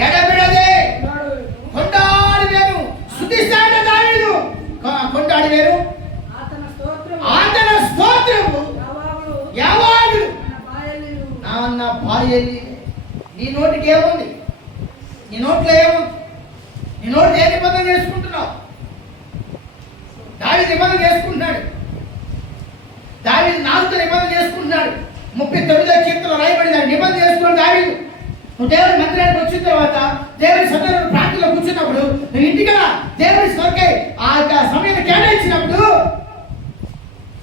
ఎడబిడదే కొండాడి వేరు స్తుతిస్తాడు దావీదు. కొండాడి వేరు ఆతన స్తోత్రము యావాడు నా పాయలి. నీ నోటికి ఏముంది? నీ నోట్లో ఏముంది? నోటి ఏ నిబంధన చేసుకుంటున్నావు? దావీదు నిబంధన చేసుకుంటున్నాడు. దావీదు నాలుగుతో నిబంధన చేసుకుంటున్నాడు. 39వ కీర్తనలో రాయబడింది నిబంధన చేసుకున్నాడు దావీదు. నువ్వు దేవుని మందిరానికి వచ్చిన తర్వాత దేవుని సన్నిధిలో ప్రార్థనలో కూర్చున్నప్పుడు నువ్వు ఇంటికలా దేవుని కొరకై ఆ యొక్క సమయాన్ని కేటాయించినప్పుడు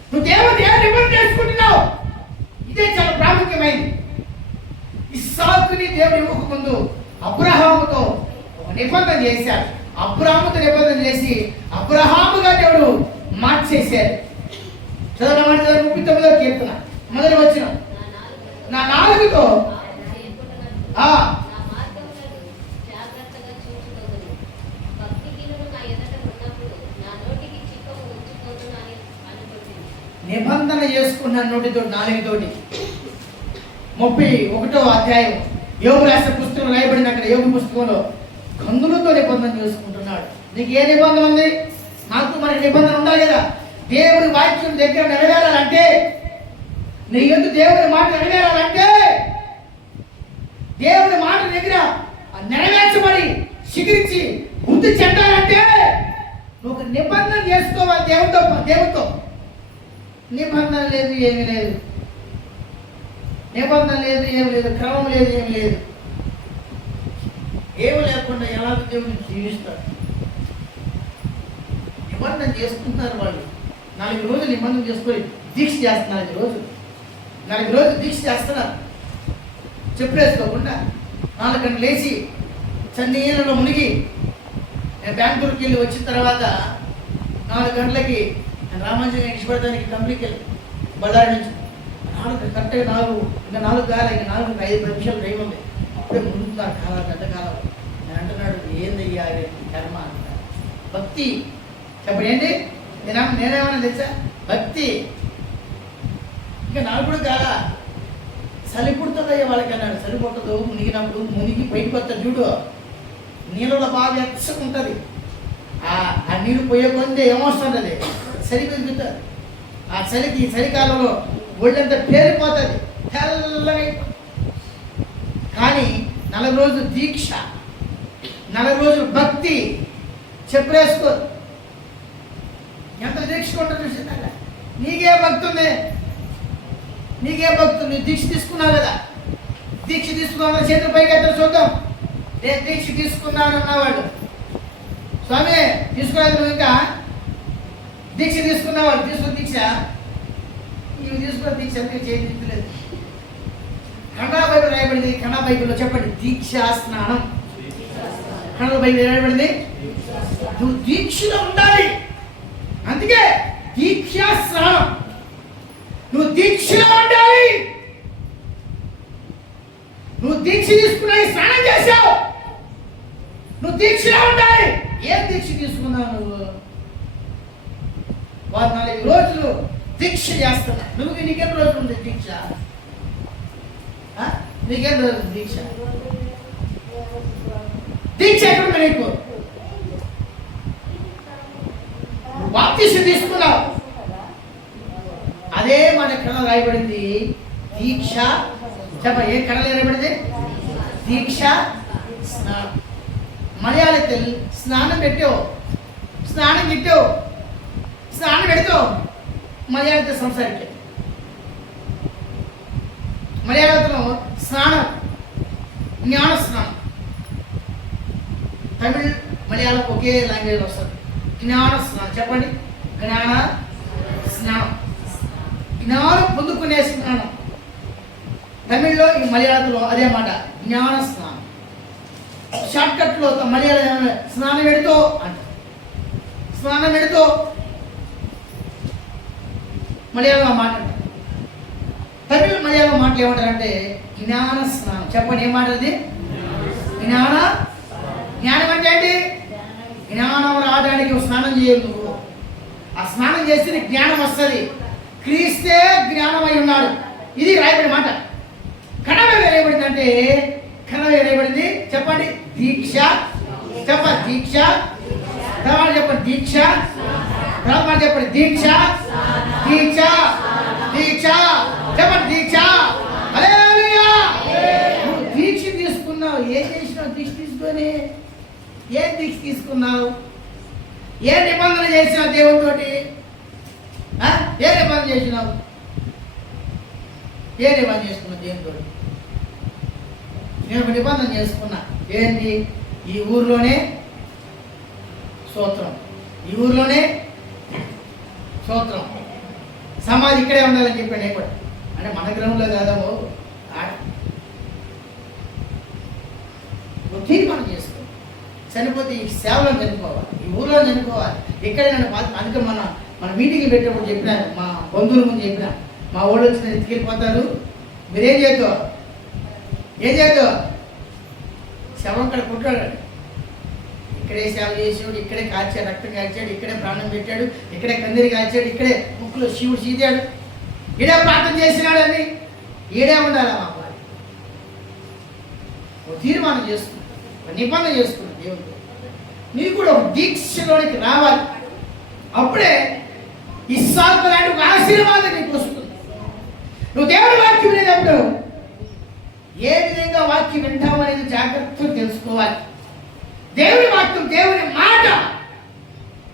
నువ్వు దేవుని ఏ నిబంధన చేసుకుంటున్నావు? ఇదే చాలా ప్రాముఖ్యమైనది. ఇస్సాకుని దేవుని ఇవ్వక ముందు అబ్రహాముతో ఒక నిబంధన చేశాడు. అబ్రహాముతో నిబంధన చేసి అబ్రహాముగా దేవుడు మార్చేశాడు. చదవడం 39వ కీర్తన మొదటి వచనం. నా నాలుగుతో నా మార్గములను జాగ్రత్తగా చూచుకొనును. భక్తిహీనులు నా ఎదుట ఉన్నప్పుడు నా నోటికి చిక్కము ఉంచుకొనును అని అనుకుంటుంది. నిబంధన చేసుకున్న నోటితో నాలుగుతోటి 31వ అధ్యాయం యోబు రాసిన పుస్తకం రాయబడింది. అక్కడ యోబు పుస్తకంలో కందులతో నిబంధన చేసుకుంటున్నాడు. నీకు ఏ నిబంధన ఉంది? నాకు మనకి నిబంధన ఉండాలి కదా. దేవుని వాక్యం దగ్గర నెరవేరాలంటే, నీ ఎందుకు దేవుని మాట నెరవేరాలంటే, దేవుని మాట దగ్గర నెరవేర్చబడి శిఖరించి బుద్ధి చెందాలంటే నువ్వు ఒక నిబంధన చేసుకోవాలి దేవునితో. నిబంధన లేదు, ఏమీ లేదు. నిబంధన లేదు, ఏమి లేదు. క్రమం లేదు, ఏమి లేదు. ఏమి లేకుండా ఎలాగో దేవుని జీవిస్తాడు. నిబంధన చేసుకుంటున్నారు వాళ్ళు. 4 రోజులు నిబంధన చేసుకొని దీక్ష చేస్తున్నారు. 4 రోజులు దీక్ష చేస్తున్నారు. చెప్పేసుకోకుండా 4 గంటలు లేచి చన్నీళ్ళలో మునిగి నేను బెంగళూరుకి వెళ్ళి వచ్చిన తర్వాత 4 గంటలకి రామాంజనేయ ఇష్టపడడానికి కంపెనీకి వెళ్ళి బళ్ళారి నుంచి 4 కరెక్ట్గా 4 ఇంకా 4 కాలం ఇంకా 4-5 నిమిషాలు టైం ఉంది. అప్పుడే మునుగుతున్నారు కాలం పెద్ద కాలం. నేను అంటున్నాడు ఏందయ్యా కర్మ అంటున్నాడు. భక్తి చెప్పండి ఏంటి? నేనేమన్నా తెలుసా? భక్తి. ఇంకా నాకు కూడా కాదా చలి పుడుతుందయ్యా వాళ్ళకి అన్నాడు. చలి పుట్టదు. మునిగినప్పుడు మునిగి బయటకు వస్తుంది చూడు, నీళ్ళలో బాగా ఎచ్చకుంటుంది. ఆ నీళ్ళు పోయే కొంది ఏమొస్తుంది, చలి పెరుగుతుంది. ఆ చలికాలంలో ఒళ్ళంతా పేరిపోతుంది, తెల్లగా. కానీ 40 రోజులు దీక్ష, 40 రోజులు భక్తి చెప్పేసుకో. ఎంత దీక్ష ఉంటుంది చూసిందా? నీకే భక్తి ఉంది, నీకే భక్తులు. నువ్వు దీక్ష తీసుకున్నావు కదా. దీక్ష తీసుకున్నావు చేతుల పైకి ఎత్ತರ చూద్దాం. నేను దీక్ష తీసుకున్నాను అన్నవాడు. స్వామి తీసుకున్నాడు. నువ్వు ఇంకా దీక్ష తీసుకున్నవాడు. తీసుకున్న దీక్ష ఇవి తీసుకున్న దీక్ష అంతే చేయలేదు. కన్నడ బైబిల్ రాయబడింది. కన్నడ బైబిల్లో చెప్పండి దీక్షా స్నానం. కన్నడ బైబిల్ రాయబడింది నువ్వు దీక్షలో ఉండాలి. అందుకే దీక్షా స్నానం. నువ్వు దీక్షలో ఉండాలి. నువ్వు దీక్ష తీసుకున్నావు, స్నానం చేశావు, నువ్వు దీక్షలో ఉండాలి. ఏం దీక్ష తీసుకున్నావు నువ్వు? 4 రోజులు దీక్ష చేస్తున్నా. నీకెన్ని రోజులు ఉంది దీక్ష? నీకెన్ని రోజులు దీక్ష? దీక్ష ఎక్కడ నీకు? బాప్తిసం తీసుకున్నావు. అదే మన కళ రాయబడింది దీక్ష. చెప్ప ఏ కళలు రాయబడింది? దీక్ష స్నానం. మలయాళത്തിൽ స్నానం పెట్టావు, స్నానం గిట్టావు, స్నానం పెడతావు. మలయాళത്തിൽ సంసారికే. మలయాళంలో స్నానం జ్ఞాన స్నానం. తమిళ్ మలయాళం ఒకే లాంగ్వేజ్ వస్తుంది. జ్ఞాన స్నానం చెప్పండి. జ్ఞాన స్నానం, జ్ఞానం పొందుకునే స్నానం. తమిళ్లో ఈ మలయాళంలో అదే మాట జ్ఞాన స్నానం. షార్ట్ కట్లో మలయాళం స్నానం పెడుతూ అంట. స్నానం పెడుతూ మలయాళం మాట అంట. తమిళ మలయాళం మాటలు ఏమంటారంటే జ్ఞాన స్నానం. చెప్పండి ఏం మాట అది? జ్ఞానం అంటే ఏంటి? జ్ఞానం రావడానికి స్నానం చేయాలి నువ్వు. ఆ స్నానం చేస్తే నీకు జ్ఞానం వస్తుంది. క్రీస్తే జ్ఞానమై ఉన్నాడు. ఇది రాయబడి మాట. కన్నడ వేయబడిందంటే కన్నడ వేయబడింది చెప్పండి దీక్ష. చెప్పండి దీక్ష. తర్వాత చెప్పండి దీక్ష. తర్వాత చెప్పండి దీక్ష. దీక్ష దీక్ష చెప్పండి దీక్ష. హల్లెలూయా. నువ్వు దీక్ష తీసుకున్నావు. ఏం చేసినావు దీక్ష తీసుకొని? ఏం దీక్ష తీసుకున్నావు? ఏ నిబంధన చేసినావు దేవుడితోటి? ఏ నిబంధన చేసినావు? ఏ నిబంధన చేసుకున్నావు దేవుడితో? నేను ఒక నిబంధన చేసుకున్నా. ఏంటి? ఈ ఊర్లోనే స్తోత్రం, ఈ ఊర్లోనే స్తోత్రం, సమాధి ఇక్కడే ఉండాలని చెప్పాడు. నేను కూడా అంటే మన గ్రహంలో కాదామో తీర్మానం చేసుకో. చనిపోతే ఈ సేవలో చనిపోవాలి, ఈ ఊర్లో చనిపోవాలి. ఇక్కడే నన్ను అందుకే మన మీటింగ్లు పెట్టినప్పుడు చెప్పినాను, మా బంధువుల ముందు చెప్పినా, మా ఊళ్ళో వచ్చి ఎత్తుకెళ్ళిపోతారు, మీరేం చేద్దు, ఏం చేద్దు, శవం ఇక్కడ పుట్టాడు, ఇక్కడే సేవ చేసాడు, ఇక్కడే కాల్చాడు, రక్తం కాల్చాడు, ఇక్కడే ప్రాణం పెట్టాడు, ఇక్కడే కందిరి కాల్చాడు, ఇక్కడే ముక్కులో శివుడు సీదాడు, ఈడే ప్రార్థన చేసినాడు అని ఈడే ఉండాలి. మా వారి ఒక తీర్మానం చేసుకున్నాడు, ఒక నిబంధన చేసుకున్నాడు దేవుడు. నీకు కూడా ఒక దీక్షలోనికి రావాలి. అప్పుడే ఇస్సాకు లాంటి ఒక ఆశీర్వాదం నీకు వస్తుంది. నువ్వు దేవుడి వాక్యం వినేటప్పుడు ఏ విధంగా వాక్యం వింటావు అనేది జాగ్రత్తగా తెలుసుకోవాలి. దేవుడి వాక్యం, దేవుని మాట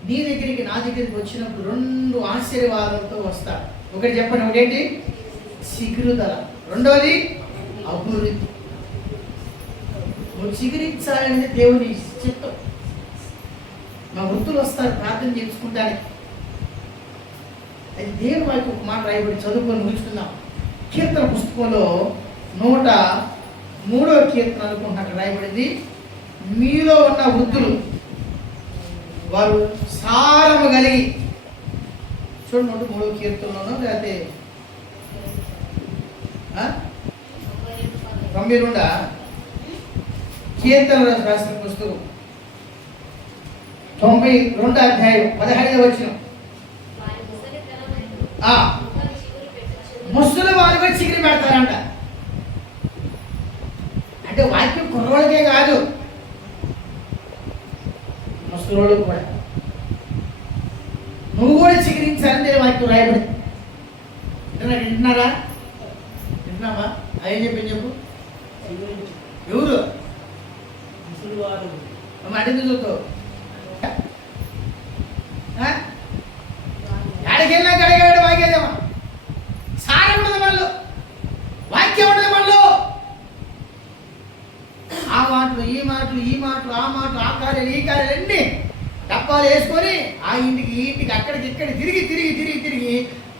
నీ దగ్గరికి నా దగ్గరికి వచ్చినప్పుడు 2 ఆశీర్వాదాలతో వస్తాడు. ఒకటి చెప్పండి, ఒకటేంటి? శిఖరుదల, రెండోది అభివృద్ధి. నువ్వు చిగురించాలనేది దేవుని చిత్తం. మా వృత్తులు వస్తారు ప్రార్థన చేసుకుంటానికి. అది దేవుని వారికి ఒక మాట రాయబడి చదువుకొని ముగించుకుందాం. కీర్తన పుస్తకంలో 103వ కీర్తన అనుకుంటున్నట్టు రాయబడింది. మీలో ఉన్న వృద్ధులు వారు సారము కలిగి, చూడండి 103వ కీర్తనలోనో లేకపోతే 92 కీర్తన రాసిన పుస్తకం 92వ అధ్యాయం 15వ వచనం. ముసలి వారు కూడా చిగురు పెడతారంట. అంటే వాక్యం కుర్రోళ్ళకే కాదు, ముసలోళ్ళకు కూడా. నువ్వు కూడా చిగురించాలని నేను వాక్యం రాయబడి వింటున్నారా? వింటున్నావా? అదేం చెప్పి చెప్పు. ఎవరు ముసలివారు అడిగి చూస్తావు? ఎక్కడికెళ్ళినా గడగడ వాక్యదేమా సారం ఉండదు వాళ్ళు, వాక్యం ఉండదు వాళ్ళు. ఆ మాటలు ఈ మాటలు ఈ మాటలు ఆ మాటలు ఆ కార్యాలు ఈ కార్యాలు అన్నీ డబ్బాలు వేసుకొని ఆ ఇంటికి ఈ ఇంటికి అక్కడికి ఇక్కడికి తిరిగి తిరిగి తిరిగి తిరిగి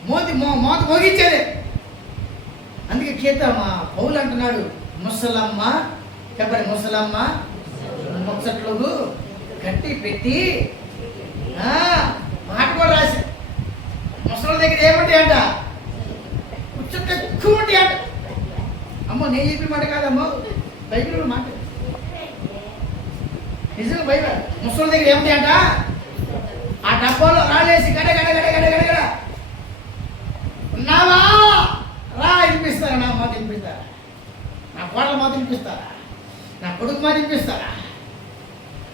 మోత మోగించేది. అందుకే కీర్తన పౌలు అంటున్నాడు, ముసలమ్మ చెప్పండి, ముసలమ్మ ముచ్చట్లకు కట్టి పెట్టి మాట కూడా రాసి. ముసలి దగ్గర ఏముంటాయి అంట? ముచ్చట్లు ఎక్కువ ఉంటాయి అంట. అమ్మో నేను చెప్పిన మాట కాదమ్మో, బైబిల్ మాట నిజంగా బైబిల్. ముసలి దగ్గర ఏముంటాయి అంట? ఆ డబ్బాలో రాలేసి గడ గడ గడ గడ గడ గడ ఉన్నావా రా వినిపిస్తారా? నా మాట వినిపిస్తారా? నా కోడల మాట వినిపిస్తారా? నా కొడుకు మాట వినిపిస్తారా?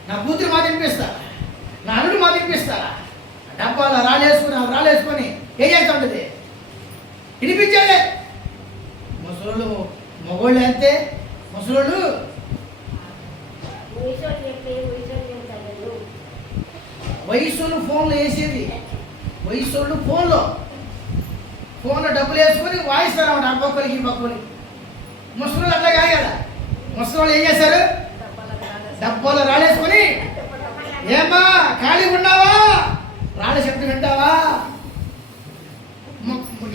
నా కూతురు మాట వినిపిస్తారా? నా అల్లుడు మాట వినిపిస్తారా? డబ్బాలో రాలేసుకొని ఏం చేస్తూ ఉంటుంది? వినిపించేదే. ముసలోళ్ళు మగోళ్ళు అంతే. ముసలోళ్ళు వయసులు ఫోన్లో వేసేది, వయసులు ఫోన్లో డబ్బులు వేసుకొని వాయిస్తారు అన్నమాట. ఆ పక్కలకి ఈ పక్కలకి. ముసలోళ్ళు అట్లా కాదు కదా. ముసలోళ్ళు ఏం చేస్తారు? డబ్బాలో రాలేసుకొని, ఏమ్మా ఖాళీ ఉన్నావా, రాళ్ళ శబ్దం వింటావా,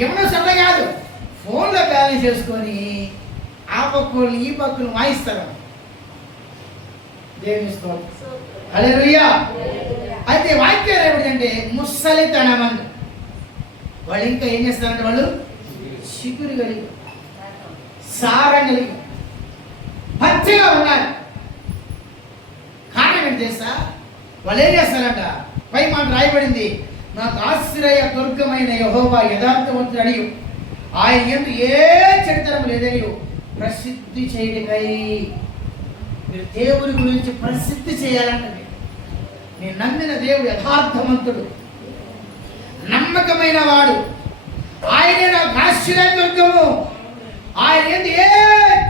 ఏమన్నా సరదా కాదు, ఫోన్లో బ్యాలెన్స్ చేసుకొని ఆ పక్కలు ఈ పక్కలు వాయిస్తారు. దేవుని స్తోత్రం, హల్లెలూయా. అయితే వాక్యం ఏమిటంటే ముసలితనమందు వాళ్ళు ఇంకా ఏం చేస్తారంటే వాళ్ళు చిగురు కలిగి సారం కలిగి పచ్చగా ఉన్నారు. కారణం ఏంటి తెలుసా? వాళ్ళు ఏం చేస్తారంట? పై మాట రాయబడింది, నాకు ఆశ్రయ దుర్గమైన యెహోవా యథార్థవంతుడనియు ఆయన యందు ఏ చెడుతనం లేదనియు ప్రసిద్ధి చేయడికై. మీరు దేవుడి గురించి ప్రసిద్ధి చేయాలంటే నేను నమ్మిన దేవుడు యథార్థవంతుడు, నమ్మకమైన వాడు, ఆయనే నాకు ఆశ్రయ దుర్గము, ఆయన యందు ఏ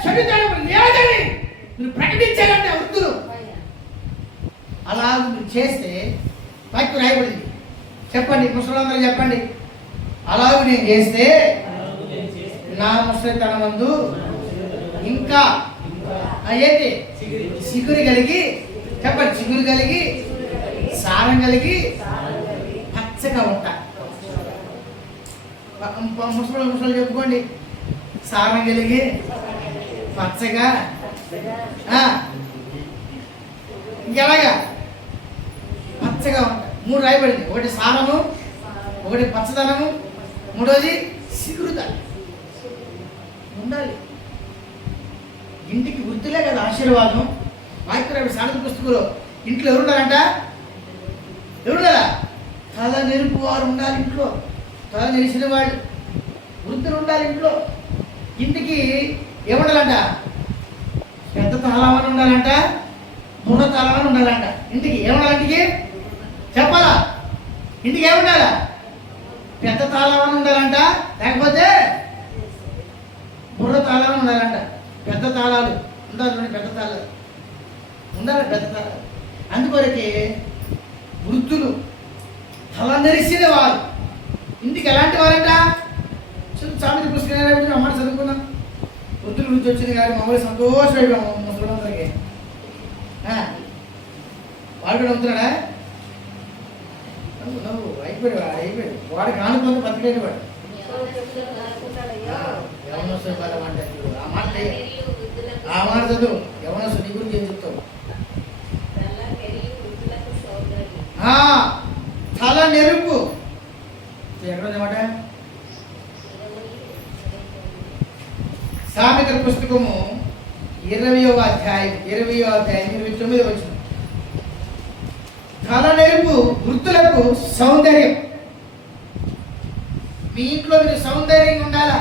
చెడుతనం లేదని మీరు ప్రకటించాలంటే వృద్ధులు అలా మీరు చేస్తే వాక్యం రాయబడింది. చెప్పండి, ముసలందరూ చెప్పండి. అలాగ నేను చేస్తే నా ముసలితనమందు ఇంకా ఏంటి చిగురు కలిగి, చెప్పండి, చిగురు కలిగి సారం కలిగి పచ్చగా ఉంటా. ముసలు చెప్పుకోండి, సారం కలిగి పచ్చగా. ఇంకెలాగా పచ్చగా ఉంటా. 3 రాయబడింది. ఒకటి సారము, ఒకటి పచ్చదనము, మూడోది సిగురుదల ఉండాలి. ఇంటికి వృత్తులే కదా ఆశీర్వాదం. వాక్య సామెత పుస్తకంలో ఇంట్లో ఎవరున్నారంట? ఎవరున్నారా? తల నెరుపు వారు ఉండాలి ఇంట్లో. తల నెరిసిన వాళ్ళు వృద్ధులు ఉండాలి ఇంట్లో. ఇంటికి ఏముండాలంట? పెద్ద తలవాని ఉండాలంట, బుర్ర తలవాని ఉండాలంట. ఇంటికి ఏముండాలి? ఇంటికి చెప్పాలా? ఇంటికి ఏముండాలా? పెద్ద తాళాలని ఉండాలంట, లేకపోతే బుర్ర తాళాలని ఉండాలంట. పెద్ద తాళాలు ఉండాలి, పెద్ద తాళాలు ఉండాలి, పెద్ద తాళాలు. అందుకొరకే వృద్ధులు తల నెరిసిన వారు ఇంటికి ఎలాంటి వారంట? సామెత పుస్తకం అమ్మ చదువుకున్నాం. వృద్ధుల గురించి వచ్చింది కానీ మమ్మల్ని సంతోషమైపోయాము. ముసలిందరికి వాడు కూడా అవుతున్నాడా? నువ్వు అయిపోయాడు. వాడికి ఆనుకొని బతికేది వాడు. ఆ మాట చదువు. యవనసు నీ గురించి ఏం చెప్తావు? తల నెరుపు. ఎక్కడ మాట? సామెతల పుస్తకము 20వ అధ్యాయం 29వ వచనం. తల నెరుపు వృద్ధులకు సౌందర్యం. మీ ఇంట్లో మీరు సౌందర్యంగా ఉండాలా?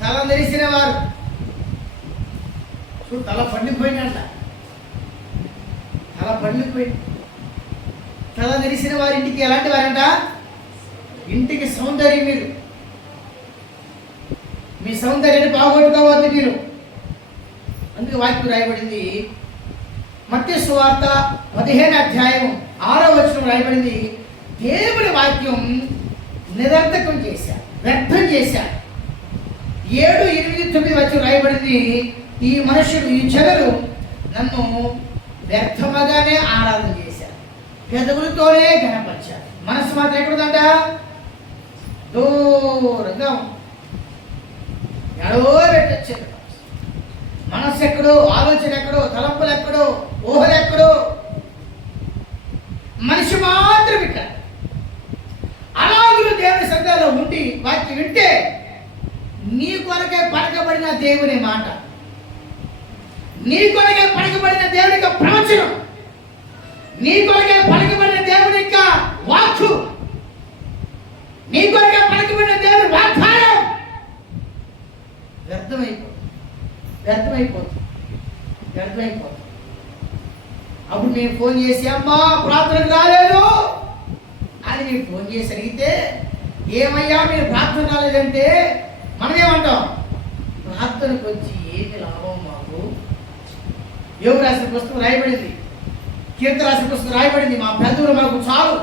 తల నెరిసిన వారు చూడు, తల పండిపోయినంట. తల పండిపోయింది. తల నెరిసిన వారి ఇంటికి ఎలాంటి వారంట? ఇంటికి సౌందర్యం. మీరు మీ సౌందర్యాన్ని బాగొట్టుకోవద్దు మీరు. అందుకే వాక్యం రాయబడింది. మత్తయి సువార్త 15వ అధ్యాయం 6వ వచనం రాయబడింది. దేవుని వాక్యం నిరర్థకం చేశారు, వ్యర్థం చేశారు. 7, 8, 9 వచనం రాయబడింది. ఈ మనుషులు, ఈ జనులు నన్ను వ్యర్థముగానే ఆరాధన చేశారు, పెదవులతోనే గణపరిచారు, మనసు మాత్రం ఎక్కడుందంట? దూరంగా ఎడో పెట్టొచ్చారు. మనస్సు ఎక్కడో, ఆలోచన ఎక్కడో, తలంపులు ఎక్కడో, ఊహలు ఎక్కడో, మనిషి మాత్రం ఇక్కడ. అలాగులు దేవుని సంఘంలో ఉండి వాక్యం వింటే నీ కొరకే పలకబడిన దేవుని మాట, నీ కొరకే పలకబడిన దేవుని యొక్క ప్రవచనం, నీ కొరకే పలకబడిన దేవుని యొక్క వాక్కు, నీ కొరకే పలకబడిన దేవుని వాగ్దానం వ్యర్థమైపోతుంది. అప్పుడు నేను ఫోన్ చేసి అమ్మా ప్రార్థనకు రాలేదు అని నేను ఫోన్ చేసి అడిగితే, ఏమయ్యా మీరు ప్రార్థన రాలేదంటే మనం ఏమంటాం? ప్రార్థనకు వచ్చి ఏమి లాభం మాకు? యోగు రాసిన పుస్తకం రాయబడింది, కీర్తి రాసిన పుస్తకం రాయబడింది. మా పెదవులు మాకు చాలు,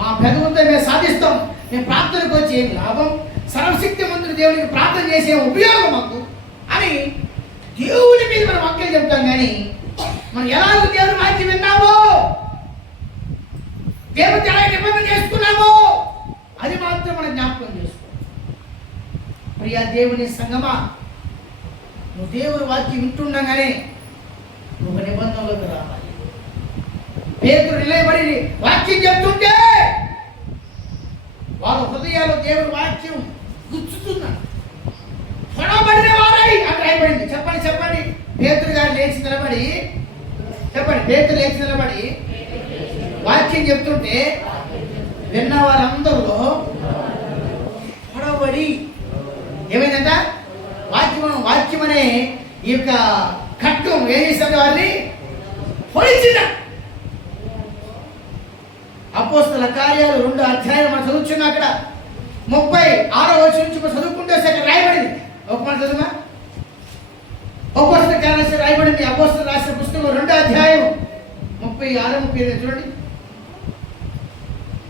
మా పెదవులతో మేము సాధిస్తాం, మేము ప్రార్థనకు వచ్చి ఏమి లాభం? సర్వశక్తిమంతుడు దేవునికి ప్రార్థన చేసే ఉపయోగం మాకు అని దేవుని మీద మనం వాక్యం చెప్తాం. కానీ మనం ఎలాగో దేవుని వాక్యం విన్నామో, దేవుడికి ఎలా నిబంధన చేసుకున్నామో అది మాత్రం మనం జ్ఞాపకం చేసుకో. ప్రియా దేవుని సంగమా, నువ్వు దేవుని వాక్యం వింటుండగానే నువ్వు నిబంధనలోకి రావాలి. పేతురు నిలబడి వాక్యం చెప్తుంటే వాళ్ళ హృదయాల్లో దేవుని వాక్యం గుచ్చుతున్నాడు. పొడబడిన వారై అని రాయబడింది. చెప్పండి. పేతురు గారు లేచి నిలబడి, పేతురు లేచి నిలబడి వాక్యం చెప్తుంటే విన్న వారందరూ పొడబడి ఏమైందంట? వాక్యం అనే ఈ యొక్క ఖడ్గం ఏం చేసింది? వారిని పొడిచింది. అపోస్తల కార్యాలు 2వ అధ్యాయం మనం చదువుతున్నా. అక్కడ 36వ వచనం నుంచి చదువుకుంటే అక్కడ రాయబడింది. ఒక మాట చదువుమా. అపోస్తల కార్యాలు రాయబడింది. అపోస్తల రాసిన పుస్తకం 2వ అధ్యాయం 36-37 చూడండి.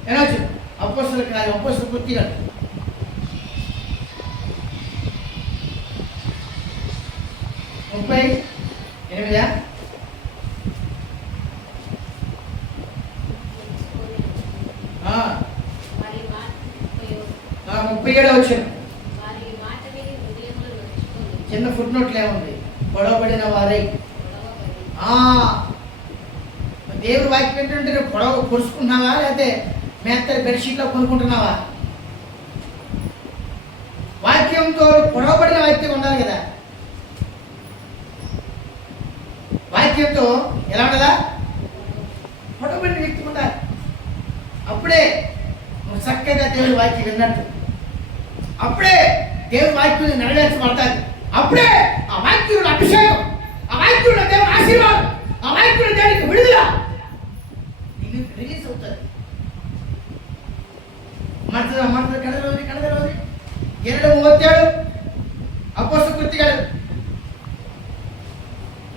ఎలా వచ్చింది? అపోస్తల కార్యం, అపోస్తల కృత్యాలు 38. వారి మాట 37 వచ్చింది. వారి మాట విని హృదయములో నొచ్చుకొని చిన్న ఫుట్ నోట్లే ఉంది, పొడవబడిన వారై. దేవుడు వాక్యం ఏంటంటే పొడవ పొడుచుకుంటున్నావా, లేకపోతే మేత్తరి బెడ్షీట్లో కొనుక్కుంటున్నావా? వాక్యంతో పొడవబడిన వ్యక్తి ఉండాలి కదా. వాక్యంతో ఎలా ఉండాలా? పొడవబడిన వ్యక్తి ఉండాలి. అప్పుడే నువ్వు చక్కగా దేవుడి వాక్యం విన్నట్టు, అప్పుడే దేవుడి వాక్యం నెరవేర్చబడతాది. అప్పుడే ఆ వాక్యుల అభిషేకం, ఆ వాక్యుల దేవుని ఆశీర్వాదం, ఆ వాక్యుల దేవునికి విడుదల నీకు రిలీజ్ అవుతుంది. మనసు కడదలోది 2:37 అపోస్తల కృత్యాలు.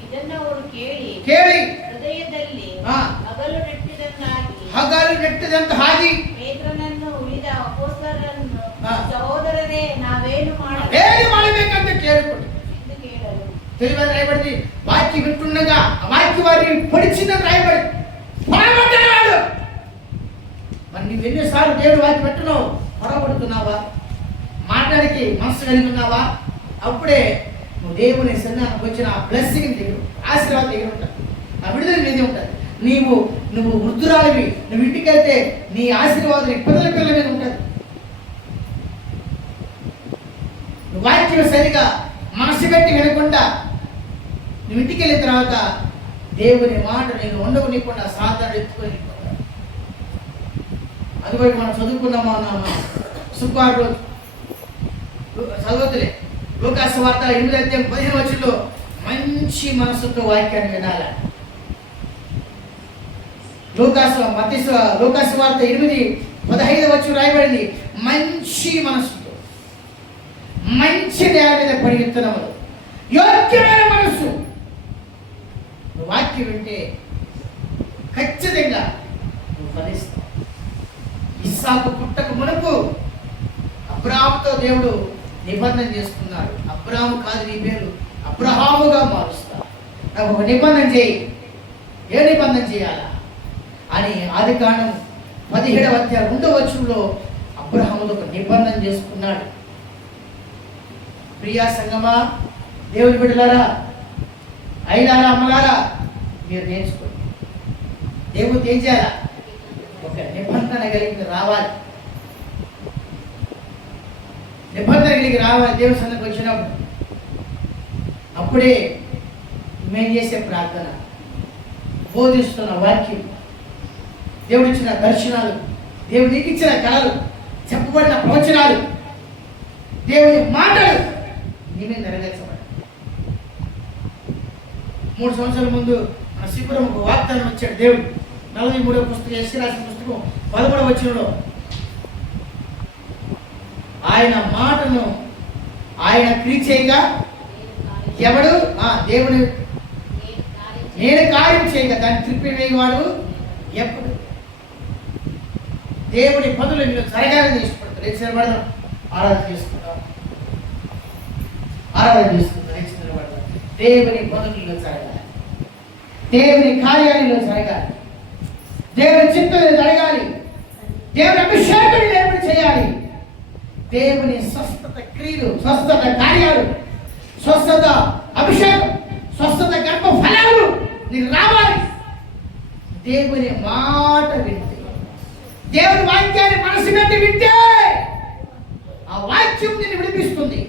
ಇದನ್ನವರು ಕೇಳಿ ಹೃದಯದಲ್ಲಿ ಹಗಲು ನೆಟ್ಟಿದಂತ ಹಾಗೆ ಪೇತ್ರನನ್ನು ಉಳಿದ ಅಪೊಸ್ತಲರನ್ನು ಹಾ. ಸಹೋದರರೇ ನಾವೇನು ಮಾಡಬೇಕಂತ ಕೇಳಿಕೊಂಡು ಎಂದು ಕೇಳಲು తెలుగు రాయబడింది. వాక్యం వింటుండగా ఆ వాక్యం వారిని పొడిచిందని రాయబడి పొడబడ్డాడు. మరి నువ్వు ఎన్నిసార్లు దేవుడు వాక్యం పెట్టున్నావు? పొడబడుతున్నావా? మాట్లాడికి మనసు కలిగి ఉన్నావా? అప్పుడే నువ్వు దేవుని సన్నిధానానికి వచ్చిన ఆ బ్లెస్సింగ్ దగ్గర, ఆశీర్వాదం దగ్గర ఉంటుంది, ఆ విడుదల మీద ఉంటుంది. నువ్వు వృద్ధురాలివి, నువ్వు ఇంటికి వెళ్తే నీ ఆశీర్వాదం నీ పిల్లల మీద ఉంటుంది. నువ్వు వాక్యం సరిగా మనసు పెట్టి వినకుండా నువ్వు ఇంటికి వెళ్ళిన తర్వాత దేవుని మాట నేను ఉండవనికుండా సాధారణ ఎత్తుకొని అందువల్ల మనం చదువుకున్నామా శుక్రవారం చదవద్దులే. లూకాసు వార్త 8:15 మంచి మనసుతో వాక్యాన్ని వినాలి. లూకాసు వార్త 8:15 రాయబడింది. మంచి మనసుతో, మంచి నేల మీద పరిగెత్తనములు, యోగ్యమైన మనసు. వాక్యం వింటే ఖచ్చితంగా నువ్వు ఫలిస్తావు. ఇస్సాకు పుట్టక మునుపు అబ్రాహాముతో దేవుడు నిబంధన చేసుకున్నాడు. అబ్రాహాము కాదు, నీ పేరు అబ్రహాముగా మారుస్తా, నాకు ఒక నిబంధన చేయి. ఏ నిబంధన చేయాలా అని ఆదికాండం 17:2 అబ్రహాముతో ఒక నిబంధన చేసుకున్నాడు. ప్రియా సంగమా, దేవుని బిడ్డలారా, అయినారా అమ్మలారా, మీరు నేర్చుకోండి. దేవుడు ఏం చేయాలా? ఒక నిబంధన కలిగి రావాలి. నిబంధన కలిగి రావాలి. దేవుని సన్నిధికి వచ్చినప్పుడు అప్పుడే మేము చేసే ప్రార్థన, బోధిస్తున్న వాక్యం, దేవుడు ఇచ్చిన దర్శనాలు, దేవుడు నీకు ఇచ్చిన కళలు, చెప్పబడిన ప్రవచనాలు, దేవుని మాటలు నీ మీద నెరవేర్చబడి 3 సంవత్సరాల ముందు మన శిబిరం ఒక వాగ్దానం వచ్చాడు దేవుడు. 43వ పుస్తకం, ఎస్సీ రాసిన పుస్తకం 11వ వచనంలో ఆయన మాటను ఆయన క్రియ చేయగా ఎవడు దేవుడు నేను కార్యం చేయగా దాన్ని త్రిప్పివేయవాడు ఎప్పుడు? దేవుని పనులు మీరు జరగాలని ఇష్టపడతారు. ఏం చేయబడదాం? ఆరాధన చేసుకుంటాం. దేవుని పనులలో జరగాలి, దేవుని కార్యాలలో జరగాలి, దేవుని చిత్తంలో జరగాలి, దేవుని అభిషేకం దేవుడు చేయాలి. దేవుని స్వస్థత క్రియలు, స్వస్థత కార్యాలు, స్వస్థత అభిషేకం, స్వస్థత గర్భ ఫలాలు నీకు రావాలి. దేవుని మాట వింటే, దేవుని వాక్యాన్ని మనసు పెట్టి వింటే ఆ వాక్యం నిన్ను విడిపిస్తుంది,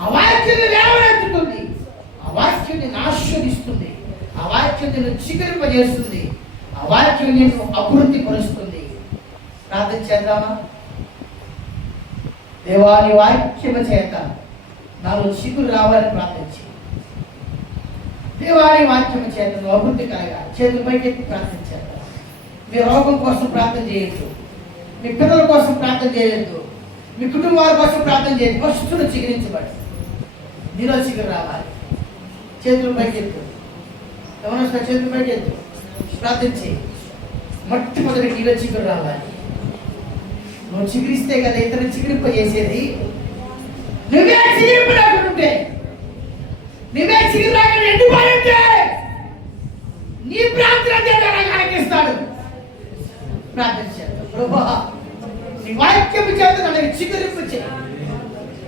ఆ వాక్యం లేవనెత్తుతుంది, ఆ వాక్యం నిన్ను ఆశీర్వదిస్తుంది, ఆ వాక్యం నిన్ను చిగురింపజేస్తుంది, ఆ వాక్యం నిన్ను అభివృద్ధి పరుస్తుంది. ప్రార్థన చేద్దామా? దేవాని వాక్యము చేత నాలో చిగురు రావాలని ప్రార్థించి, దేవాని వాక్యము చేత నువ్వు అభివృద్ధి కలగాలి. చేతులు పైకెత్తి ప్రార్థన చేద్దాం. మీ రోగం కోసం ప్రార్థన చేయొద్దు, మీ పిల్లల కోసం ప్రార్థన చేయొద్దు, మీ కుటుంబాల కోసం ప్రార్థన చేయొద్దు. ఫస్ట్ చిగురించబడి నీలో చిగురు రావాలి. చేతులు పైకెత్తు, ఎవరైనా చేతులు పైకెత్తు. ప్రార్థించి మొట్టమొదటి నీలో చిగురు రావాలి. నువ్వు చిగురిస్తే కదా ఇతర చిగురింప చేసేది. నువ్వే చిగురింప రాకుంటే, నువ్వే చిగురు రాకుండా ఎండిపోయింటే నీ ప్రార్థన దేవుడు ప్రార్థన చేద్దాం. ప్రభువా, నీ వాక్యం చేత నన్ను చిగురింపు చేయి.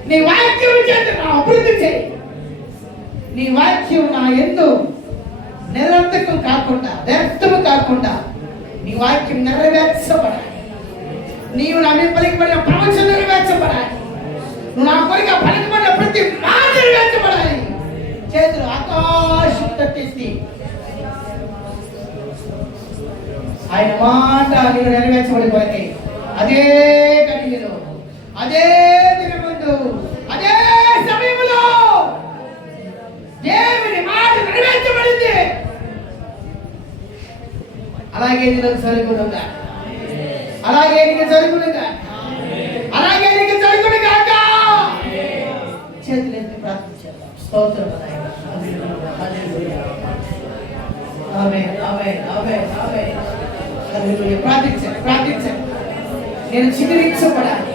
నీ వాక్యం చేత నా అభివృద్ధి చేయి. నీ వాక్యం నా యందు నిరర్థకం కాకుండా, వ్యర్థము కాకుండా నీ వాక్యం నెరవేర్చబడాలి. నీవు నా మీద పలికిబడిన ప్రవచనం నెరవేర్చబడాలి. నువ్వు నా కొరిక పలికిబడిన ప్రతి మాట నెరవేర్చబడాలి. చేతులు ఆకాశం తట్టేసి ఆయన మాట నేను నెరవేర్చబడిపోతే అదే గడియలో, అదే దినముందు, అదే సమయంలో దేవుని మాట నెరవేర్చబడింది. అలాగే నీకు జరుగునుగా, అలాగే నీకు జరుగునుగా, అలాగే నీకు జరుగునుగా. చేతులు ఎత్తి ప్రార్థించాలి. స్తోత్రం. ఆమేన్, ఆమేన్, ఆమేన్, ఆమేన్. హల్లెలూయా. ప్రార్థించండి, ప్రార్థించండి. నేను చిగురించబడాలి.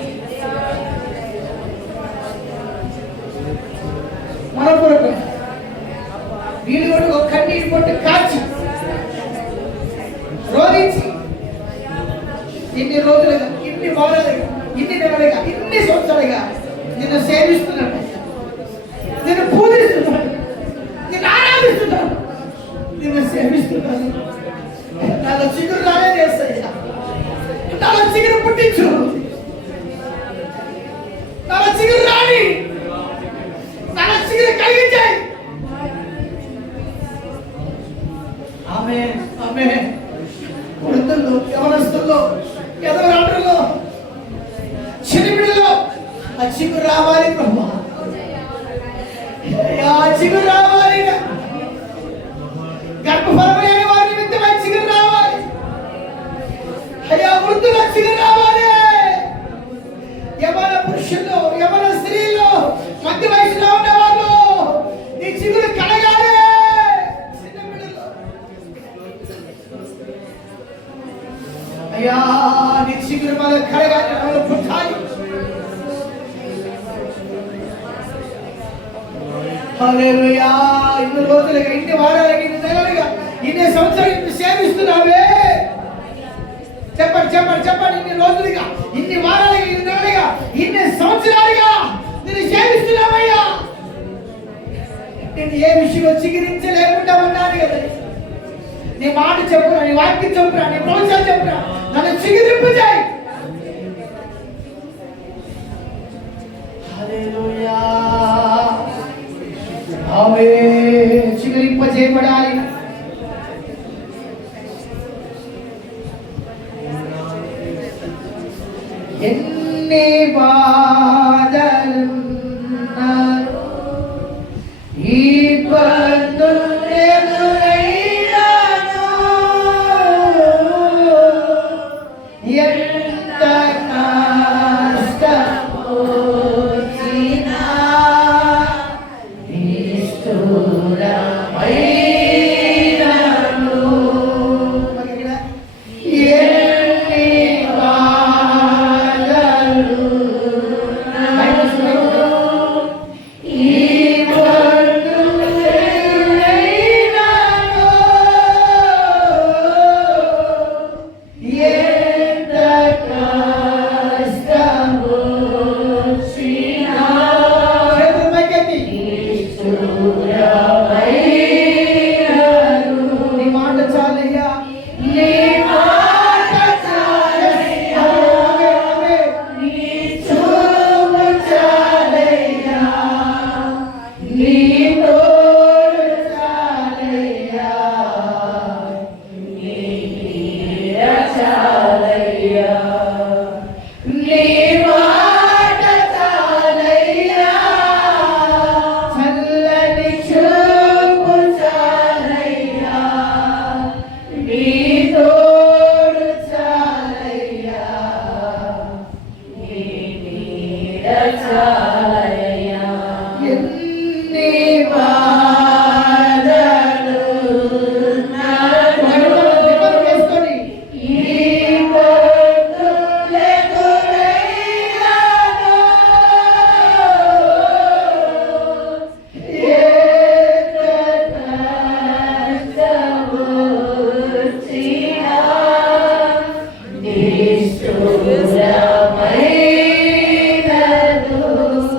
మన కొరకు వీళ్ళు కూడా ఒక కన్నీరు పొట్టు కాచి రోధించి ఇన్ని రోజులుగా, ఇన్ని వారాలుగా, ఇన్ని నెలలుగా, ఇన్ని సంవత్సరాలుగా నిన్ను సేవిస్తున్నాను, నిన్ను పూజిస్తున్నాను, నిన్ను ఆరాధిస్తున్నాను, నిన్ను సేవిస్తున్నాను. నాలో చిగురు రాలే చేస్తాయ్యా. నాలో చిగురు పుట్టించు. నాలో చిగురు రాని, నాలో చిగురు కలిగించాయి. ఆమేన్, ఆమేన్. వృద్ధుల్లో, యవనస్తుల్లో, ఎదవరాండ్రుల్లో, చిలిపిడిలో ఆ చిగురు రావాలి బ్రహ్మ. ఆ చిగురు రావాలి. గర్భఫలం లేని వారి నిమిత్తం ఆ చిగురు రావాలి. అయ్యా, వృద్ధుల చిగురు రావాలి. యవన పురుషుల్లో, యవన స్త్రీల్లో, మధ్య వయసులో ఉన్న వాళ్ళు ఈ చిగురు కలగాలి. అయ్యా, నీ చిగురు మన కలగాలి, మన పుట్టాలి. హల్లెలూయా. ఇన్ని రోజులుగా, ఇన్ని వారాలుగా, ఇన్ని నెలలుగా, ఇన్ని సంవత్సరాలు సేవిస్తున్నావే. చెప్పండి, చెప్పండి, చెప్పండి. ఇన్ని రోజులుగా, ఇన్ని వారాలుగా, ఇన్ని నెలలుగా, ఇన్ని సంవత్సరాలుగా నేను సేవిస్తున్నావయ్యా. నేను ఏ విషయంలో చిగురించలేకుండా ఉన్నాను కదా. నీ మాట చెప్పురా, నీ వాక్యం చెప్పురా, నీ ప్రవచనం చెప్పురా, నన్ను చిగురింపు చేయి. హల్లెలూయా. ఆమేన్. చిగురింప చేయబడాలి. ఎన్ని బాధలు ఈ బంధులు ఎదురైనాను, ఎంత కష్టము వచ్చినా నిష్ఠూరమైనను. ఎన్ని బాధలు ఈ బంధులు ఎదురైనాను, ఎంత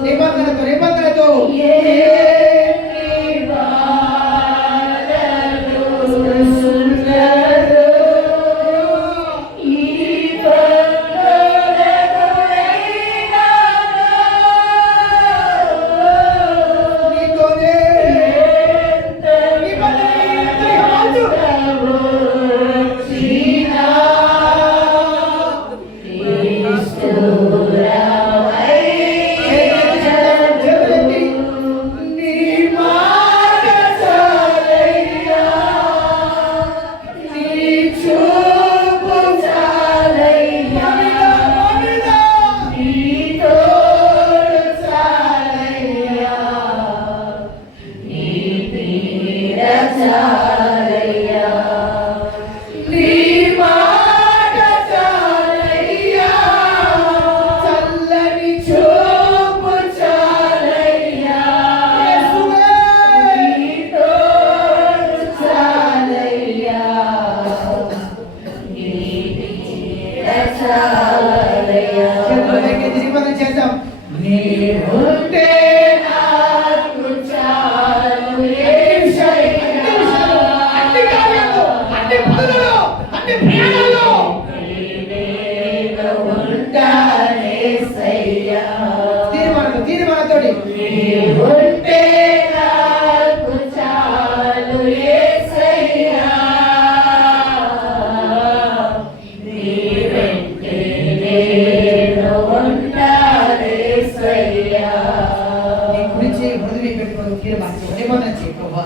నిబంధనతో నిబంధన చేద్దాం. నీవుంటే నాకు చాలు యేసయ్యా. అన్ని కార్యాలు, అన్ని పనులలో, అన్ని ప్రయాణాల్లో ఉంటానే యేసయ్యా. తీర్మానంతోటి నీవుంటే నాకు చాలు యేసయ్యా. నిబంధన చేయి ప్రభా,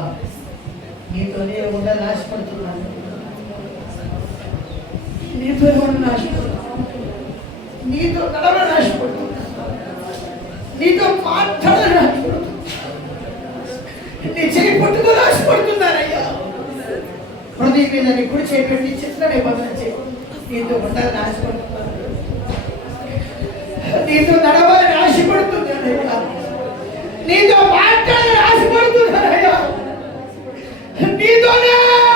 నీతోనే ఉండాలని ఆశపడుతున్నాను, నీతో ఉండాలని ఆశపడుతున్నాను, నీతో నడవాలని ఆశపడుతున్నాను, నీతో మాట్లాడాలని ఆశపడుతున్నాను, నీ చేయి పట్టుకొని ఆశపడుతున్నానయ్యా. హృదయం మీద నీ కుడి చేయి పెట్టి చిన్న నిబంధన చేయి. నీతో ఉండాలని ఆశపడుతున్నాను, నీతో నడవాలని ఆశపడుతున్నానయ్యా, నీతో మాట్లాడాలని ఆశపడుతున్నానయ్యా, నీతోనే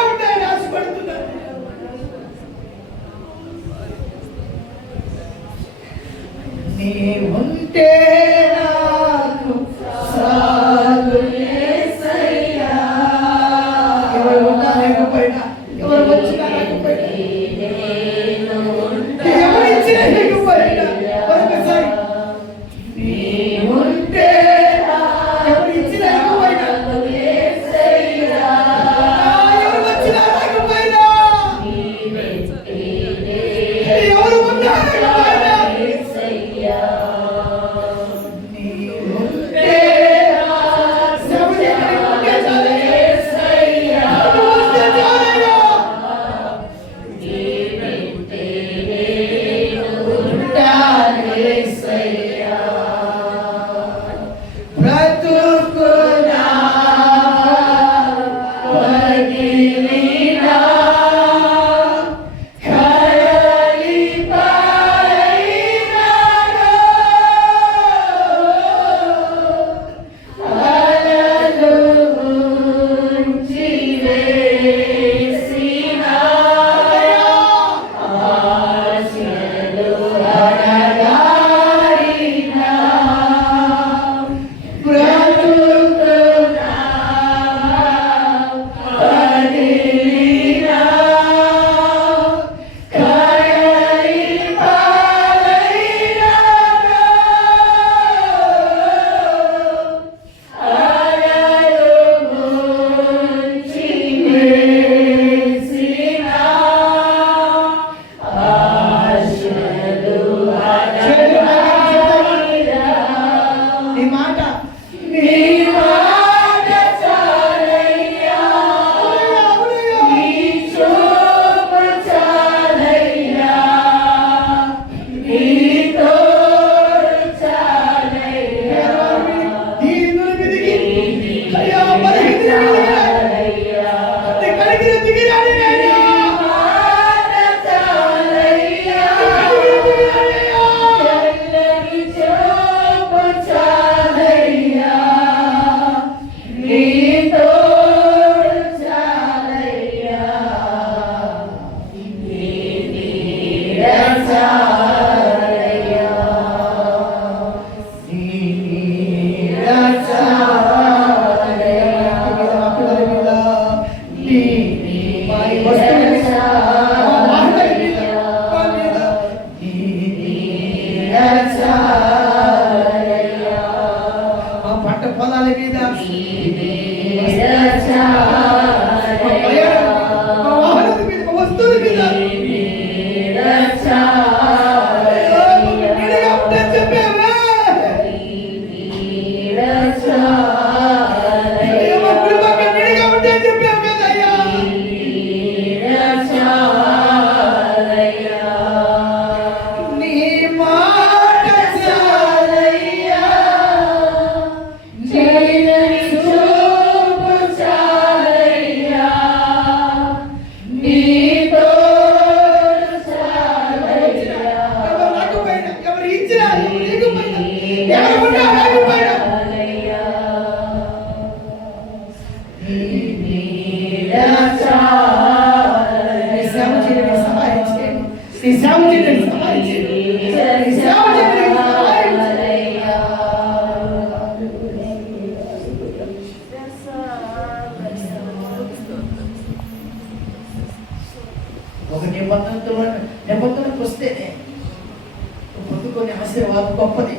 ఉండాలని ఆశపడుతున్నాను. నీ ఉంటే నాకు చాలు యేసయ్యా. ఎవరు ఉన్నా లేకపోయినా, ఎవరు వచ్చినా లేకపోయినా, ఎవరు ఇచ్చినా లేకపోయినా, ఒకసారి నీ ఉంటే సహాయం చేయండి. సేవ చేయడానికి సహాయం చేయండి. ఒక నిబంధనకు వస్తేనే పొందుకొని ఆశీర్వాదం గొప్పది.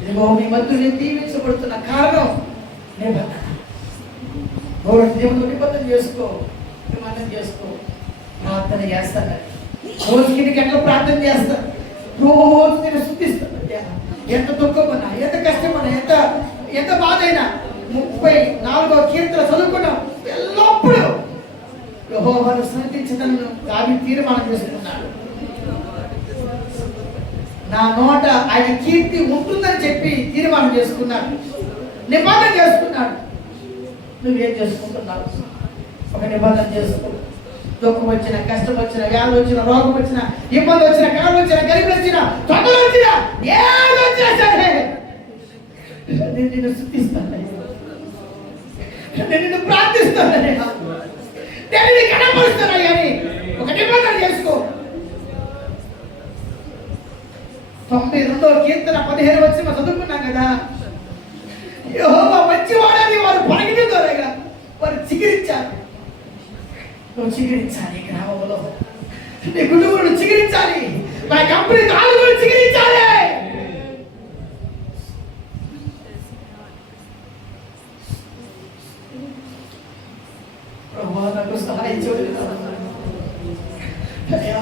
ఇదిగో మీ మధ్య నేను దీవించబడుతున్న కారణం నిబంధన. దేవుడు నిబంధన చేసుకో, నిబంధన చేసుకో. ప్రార్థన చేస్తాను, రోజుకి నీకు ఎట్లా ప్రార్థన చేస్తాను, రోజు నేను శుద్ధిస్తాను. ఎంత దుఃఖమన్నా, ఎంత కష్టమన్నా, ఎంత బాధ అయినా 34వ కీర్తన చదువుకున్నాం. ఎల్లప్పుడూ యెహోవాను స్తుతించడానికి దావీదు తీర్మానం చేసుకున్నాడు. నా నోట ఆయన కీర్తి ఉంటుందని చెప్పి తీర్మానం చేసుకున్నాడు, నిబంధన చేసుకున్నాడు. నువ్వేం చేసుకుంటున్నావు? ఒక నిబంధన చేసుకో. దుఃఖం వచ్చిన, కష్టం వచ్చిన, వ్యాధి వచ్చిన, రోగం వచ్చిన, ఇబ్బంది వచ్చిన, కళ వచ్చిన, గరీబ్ వచ్చిన, తొందర వచ్చిన, ఏది వచ్చినా సరే నేను నిన్ను స్తుతిస్తాను, నేను నిన్ను ప్రార్థిస్తాను, నేను నిన్ను కనపరుస్తానయ్యా అని ఒక నిబంధన చేసుకో. 92వ కీర్తన 15 వచ్చిన చదువుకున్నాం కదా. యెహోవా మంచివాడని వారు పలికినదోరగా వారు చిగిరించారు. నువ్వు చిగిరించాలి, గ్రామంలో నీ కుటుంబంలో చిగిరించాలి, నా కంపెనీ తాలూకు చిగిరించాలి. ప్రభువా నాకు సహాయం చేయండి. అయ్యా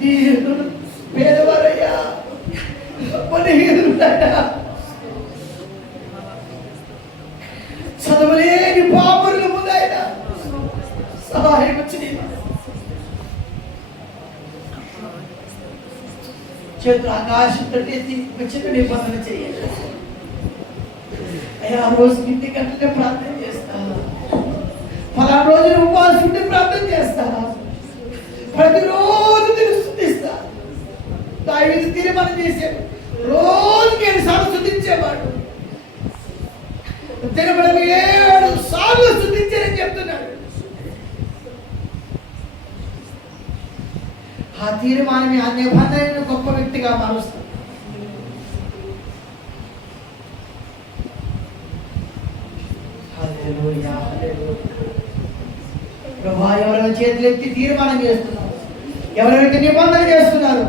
దీనులు పేదవారయ్యా, బలహీనులయ్యా, చదవలేని పాపరుల ముందైనా సహాయం వచ్చి చేతులు ఆకాశం తట్టేసి వచ్చిన నిబంధన చేయాలి. అయ్యా రోజు 8 గంటలే ప్రార్థన చేస్తా, పలానా రోజులు ఉపవాసం ఉండి ప్రార్థన చేస్తా, ప్రతిరోజు నేను స్తుతిస్తా. దావీదు తీర్మానం చేశాడు, రోజుకి 7 సార్లు స్తుతించేవాడు. దినపడకు 7 సార్లు స్తుతించారని చెప్తున్నాడు. ఆ తీర్మానమే ఆ నిబంధనను గొప్ప వ్యక్తిగా మారుస్తాడు. హల్లెలూయా, హల్లెలూయా. ప్రభువా, ఎవరైనా చేతులు ఎత్తి తీర్మానం చేస్తున్నారు, ఎవరైతే నిబంధన చేస్తున్నారు,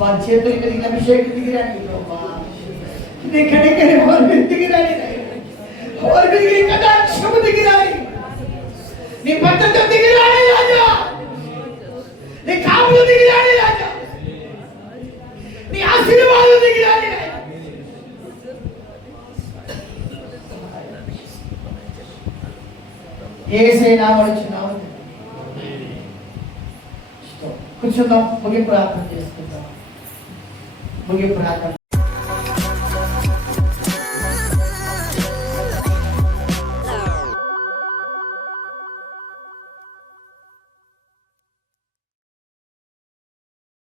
వారి చేతుల మీదకి అభిషేకం దిగిరాని ప్రభువా, నీ కనికరి వారి మీద దిగిరాని, వారి మీదకి కటాక్షము దిగిరాని, నీ భద్రత దిగిరాని రాజా, నీ కాపులు దిగిరాని రాజా, నీ ఆశీర్వాదం దిగిరాని రాజా. యేసయ్య నామములో చిన్నాము కూర్చుందాం, ముగింపు ప్రార్థన చేసుకుందాం. ముగింపు ప్రార్థన.